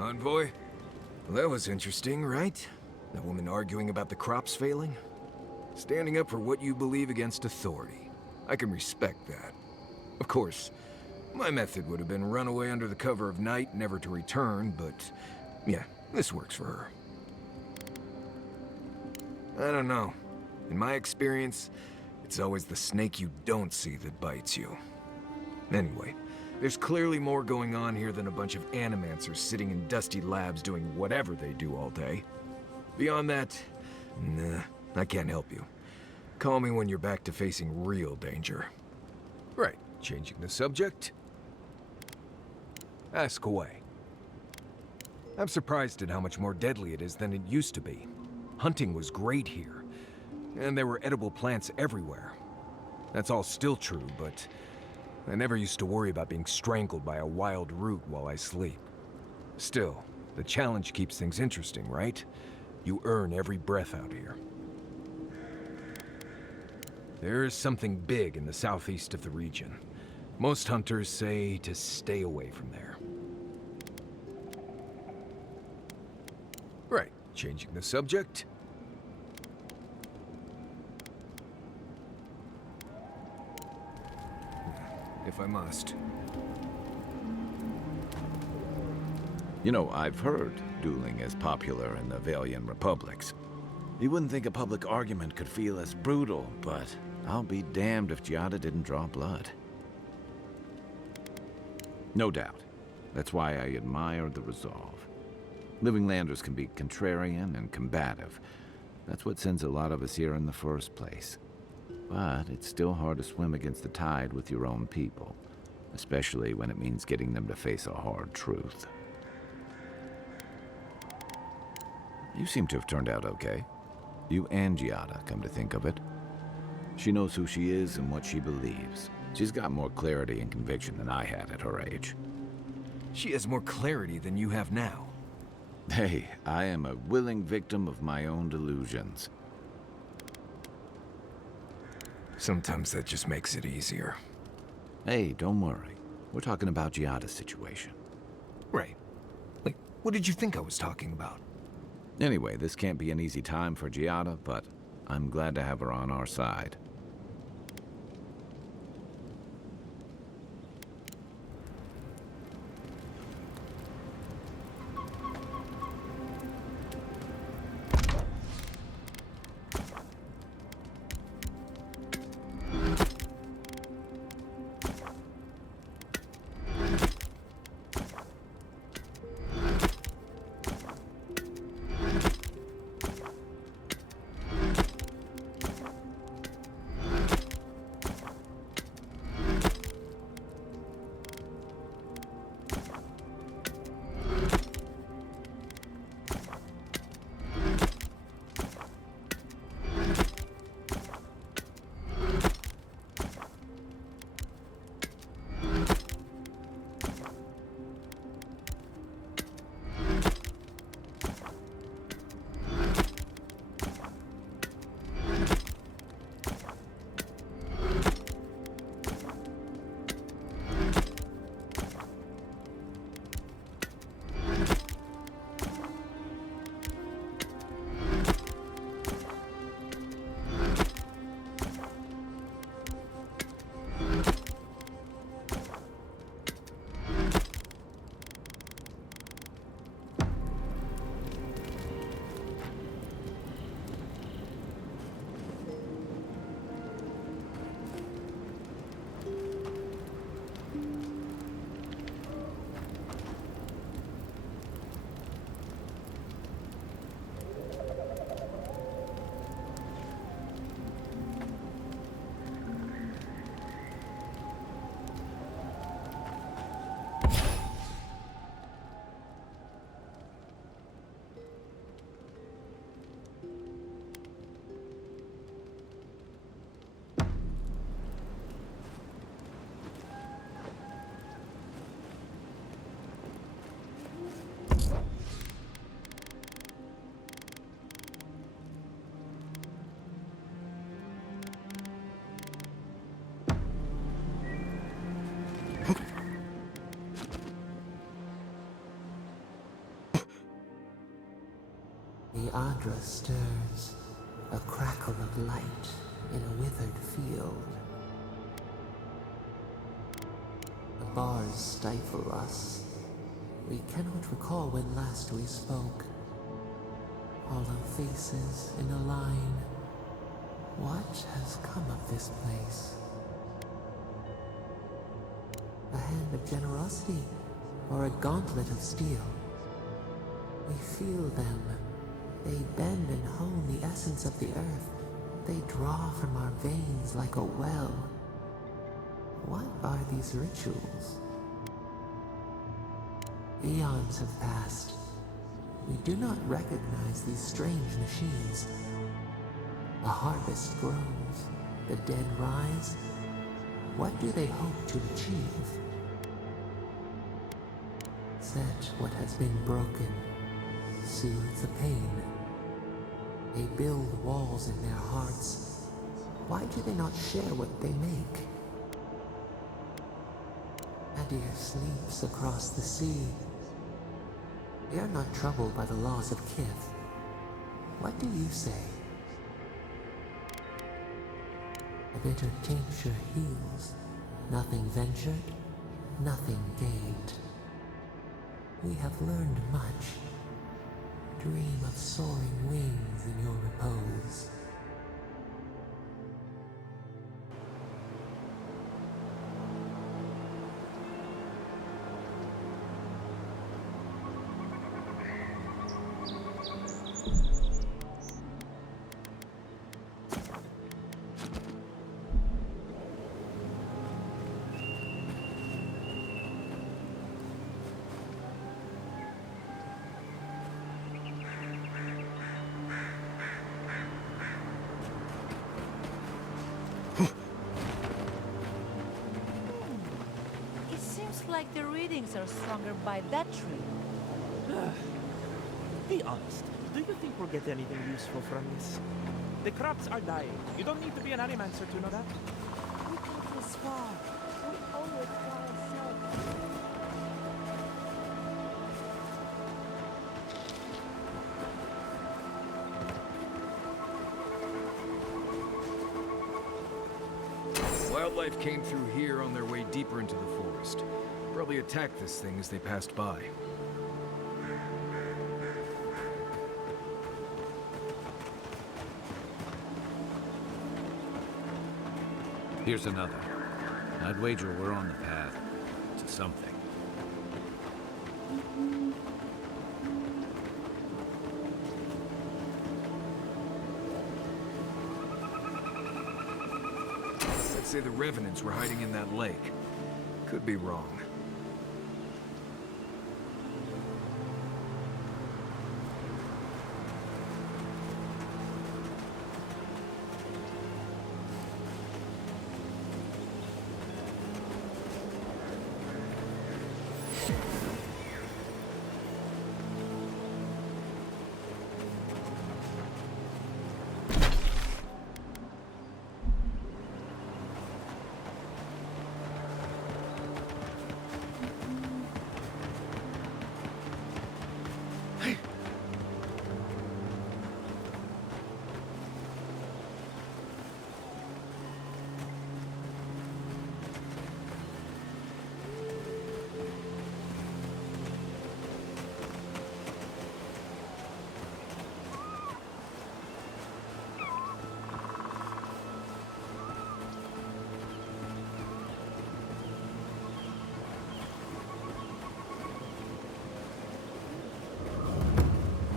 Envoy? Well, that was interesting, right? That woman arguing about the crops failing? Standing up for what you believe against authority. I can respect that. Of course, my method would have been run away under the cover of night, never to return, but yeah, this works for her. I don't know. In my experience, it's always the snake you don't see that bites you. Anyway, there's clearly more going on here than a bunch of animancers sitting in dusty labs doing whatever they do all day. Beyond that, nah, I can't help you. Call me when you're back to facing real danger. Right, changing the subject. Ask away. I'm surprised at how much more deadly it is than it used to be. Hunting was great here, and there were edible plants everywhere. That's all still true, but I never used to worry about being strangled by a wild root while I sleep. Still, the challenge keeps things interesting, right? You earn every breath out here. There is something big in the southeast of the region. Most hunters say to stay away from there. Right, changing the subject. If I must. You know, I've heard dueling is popular in the Valian republics. You wouldn't think a public argument could feel as brutal, but I'll be damned if Giada didn't draw blood. No doubt. That's why I admire the resolve. Living Landers can be contrarian and combative. That's what sends a lot of us here in the first place. But it's still hard to swim against the tide with your own people, especially when it means getting them to face a hard truth. You seem to have turned out okay. You and Giada, come to think of it. She knows who she is and what she believes. She's got more clarity and conviction than I had at her age. She has more clarity than you have now. Hey, I am a willing victim of my own delusions. Sometimes that just makes it easier. Hey, don't worry. We're talking about Giada's situation. Right. Like, what did you think I was talking about? Anyway, this can't be an easy time for Giada, but I'm glad to have her on our side. The Adra stirs, a crackle of light in a withered field. The bars stifle us. We cannot recall when last we spoke. Hollow faces in a line. What has come of this place? A hand of generosity, or a gauntlet of steel? We feel them. They bend and hone the essence of the earth. They draw from our veins like a well. What are these rituals? Eons have passed. We do not recognize these strange machines. A harvest grows. The dead rise. What do they hope to achieve? Set what has been broken. Soothe the pain. They build walls in their hearts. Why do they not share what they make? Adir sleeps across the sea. They are not troubled by the laws of Kith. What do you say? A bitter tincture heals. Nothing ventured, nothing gained. We have learned much. Dream of soaring wings in your repose. the readings are stronger by that tree. Be honest. Do you think we'll get anything useful from this? The crops are dying. You don't need to be an animancer to know that. We come this far. We owe it to ourselves. Wildlife came through here on their way deeper into the forest. Probably attacked this thing as they passed by. Here's another. I'd wager we're on the path to something. I'd say the Revenants were hiding in that lake. Could be wrong.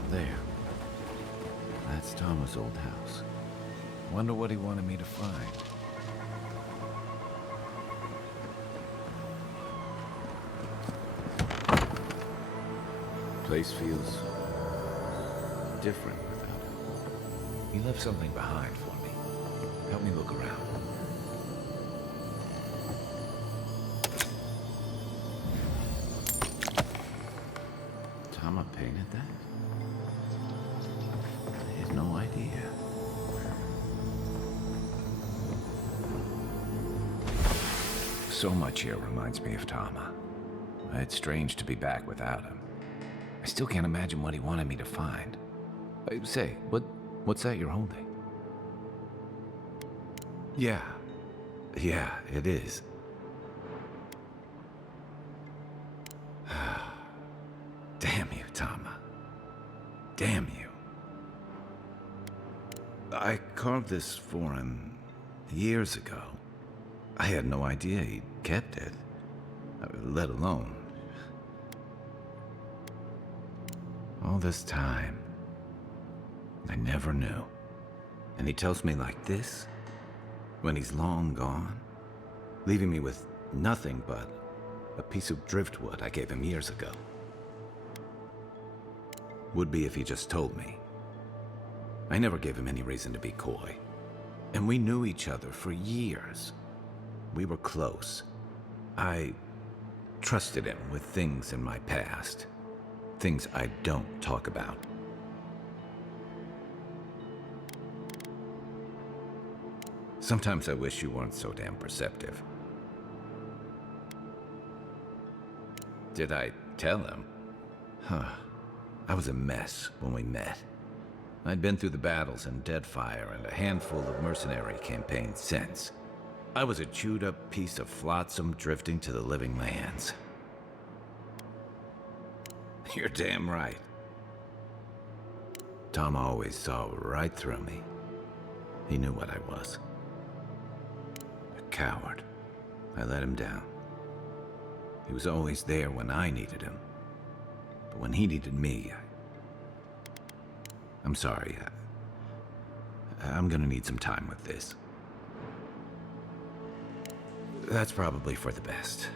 There. That's Thomas' old house. Wonder what he wanted me to find. Place feels different without him. He left something behind for me. Help me look around. Tama painted that? I had no idea. So much here reminds me of Tama. It's strange to be back without him. I still can't imagine what he wanted me to find. Say, what's that you're holding? Yeah, it is. Damn you, Tama. Damn you. I carved this for him years ago. I had no idea he'd kept it, let alone. All this time, I never knew. And he tells me like this, when he's long gone, leaving me with nothing but a piece of driftwood I gave him years ago. Would be if he just told me. I never gave him any reason to be coy. And we knew each other for years. We were close. I trusted him with things in my past. Things I don't talk about. Sometimes I wish you weren't so damn perceptive. Did I tell him? Huh. I was a mess when we met. I'd been through the battles in Deadfire and a handful of mercenary campaigns since. I was a chewed-up piece of flotsam drifting to the living lands. You're damn right. Tom always saw right through me. He knew what I was. A coward. I let him down. He was always there when I needed him. But when he needed me, I'm sorry. I'm gonna need some time with this. That's probably for the best.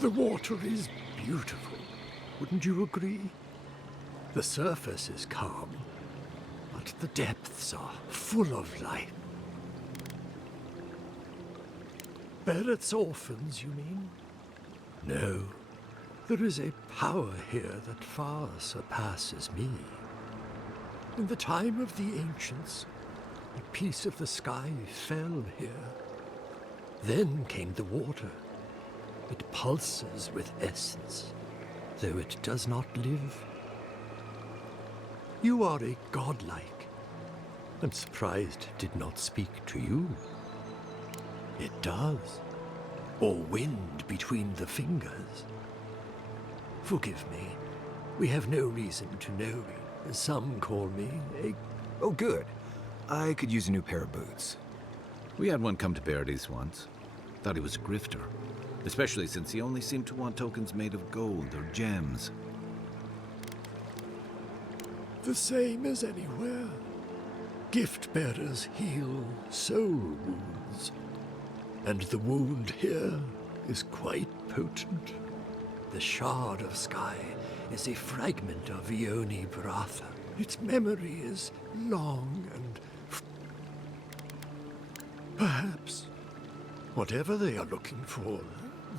The water is beautiful, wouldn't you agree? The surface is calm, but the depths are full of life. Barrett's orphans, you mean? No, there is a power here that far surpasses me. In the time of the ancients, a piece of the sky fell here. Then came the water. It pulses with essence, though it does not live. You are a godlike. I'm surprised it did not speak to you. It does. Or wind between the fingers. Forgive me. We have no reason to know. Some call me a... Oh, good. I could use a new pair of boots. We had one come to Paradise once. Thought he was a grifter. Especially since he only seemed to want tokens made of gold or gems. The same as anywhere. Gift bearers heal soul wounds. And the wound here is quite potent. The shard of sky is a fragment of Ione Bratha. Its memory is long and... Perhaps, whatever they are looking for,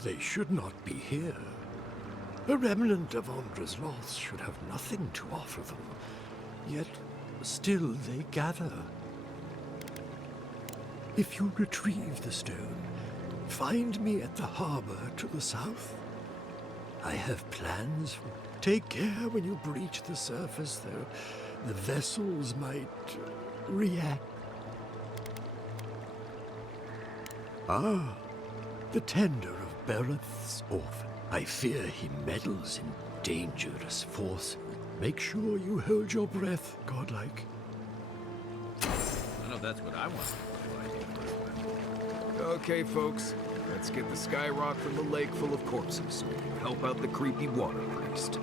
they should not be here. A remnant of Ondra's loss should have nothing to offer them, yet still they gather. If you retrieve the stone, find me at the harbor to the south. I have plans. Take care when you breach the surface, though. The vessels might react. Ah, the tender of Bereth's orphan. I fear he meddles in dangerous forces. Make sure you hold your breath, godlike. I know that's what I want. Okay, folks. Let's get the Skyrock from the lake full of corpses so we can help out the creepy water priest.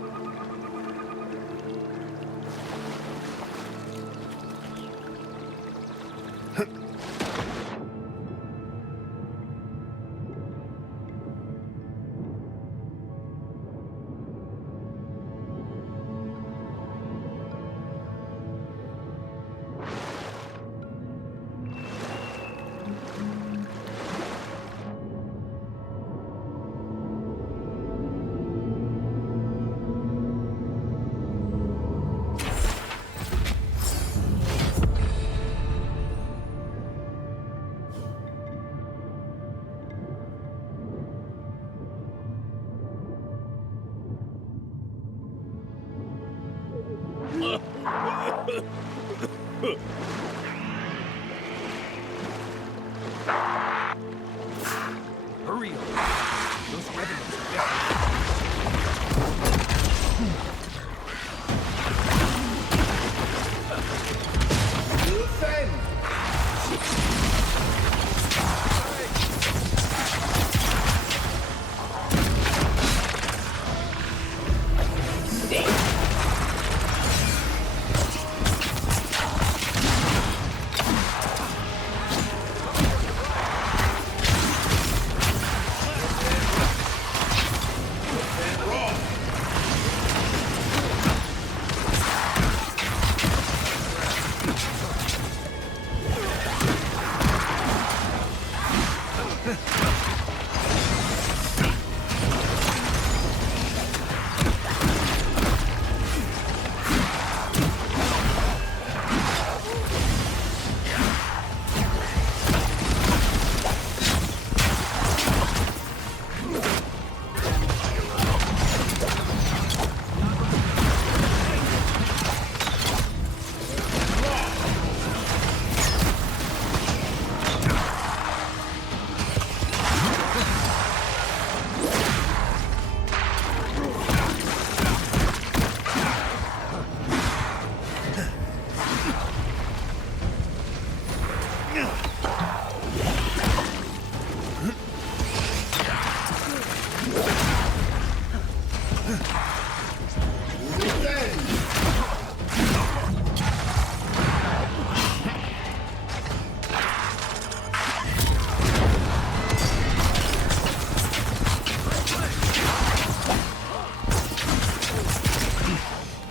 Hurry up. Those revenants are definitely...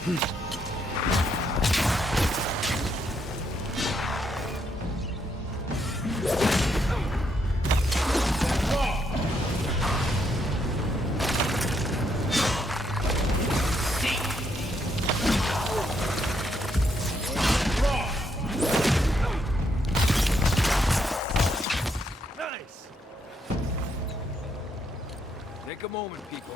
Nice! Take a moment, people.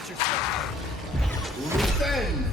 Watch yourself. Understand?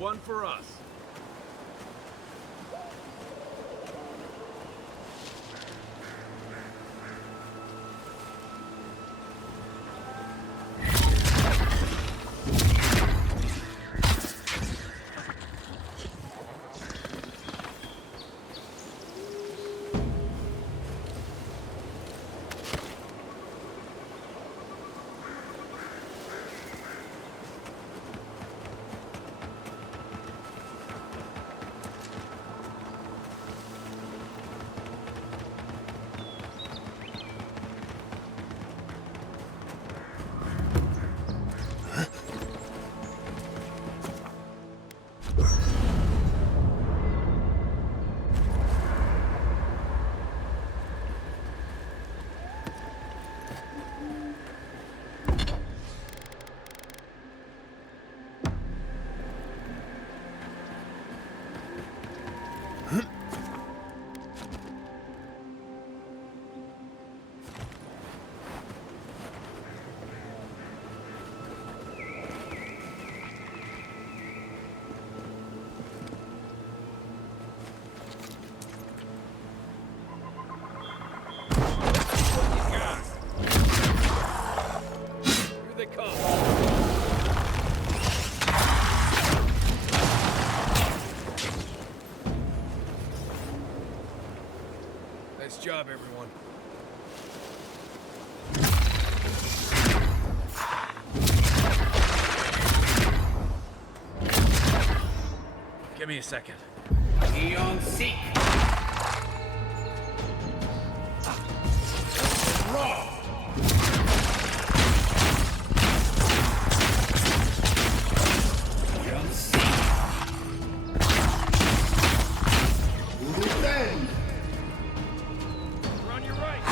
one for us. Nice job, everyone. Give me a second. Eon Seek. Raw. Eon Seek. Revenge. We're on your right.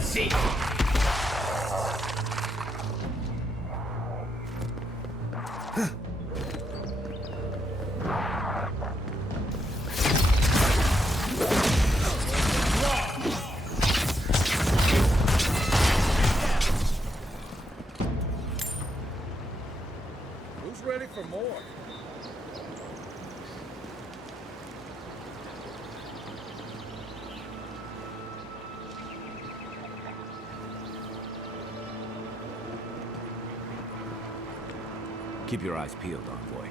See. Who's ready for more? Keep your eyes peeled, Envoy.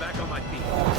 Back on my feet.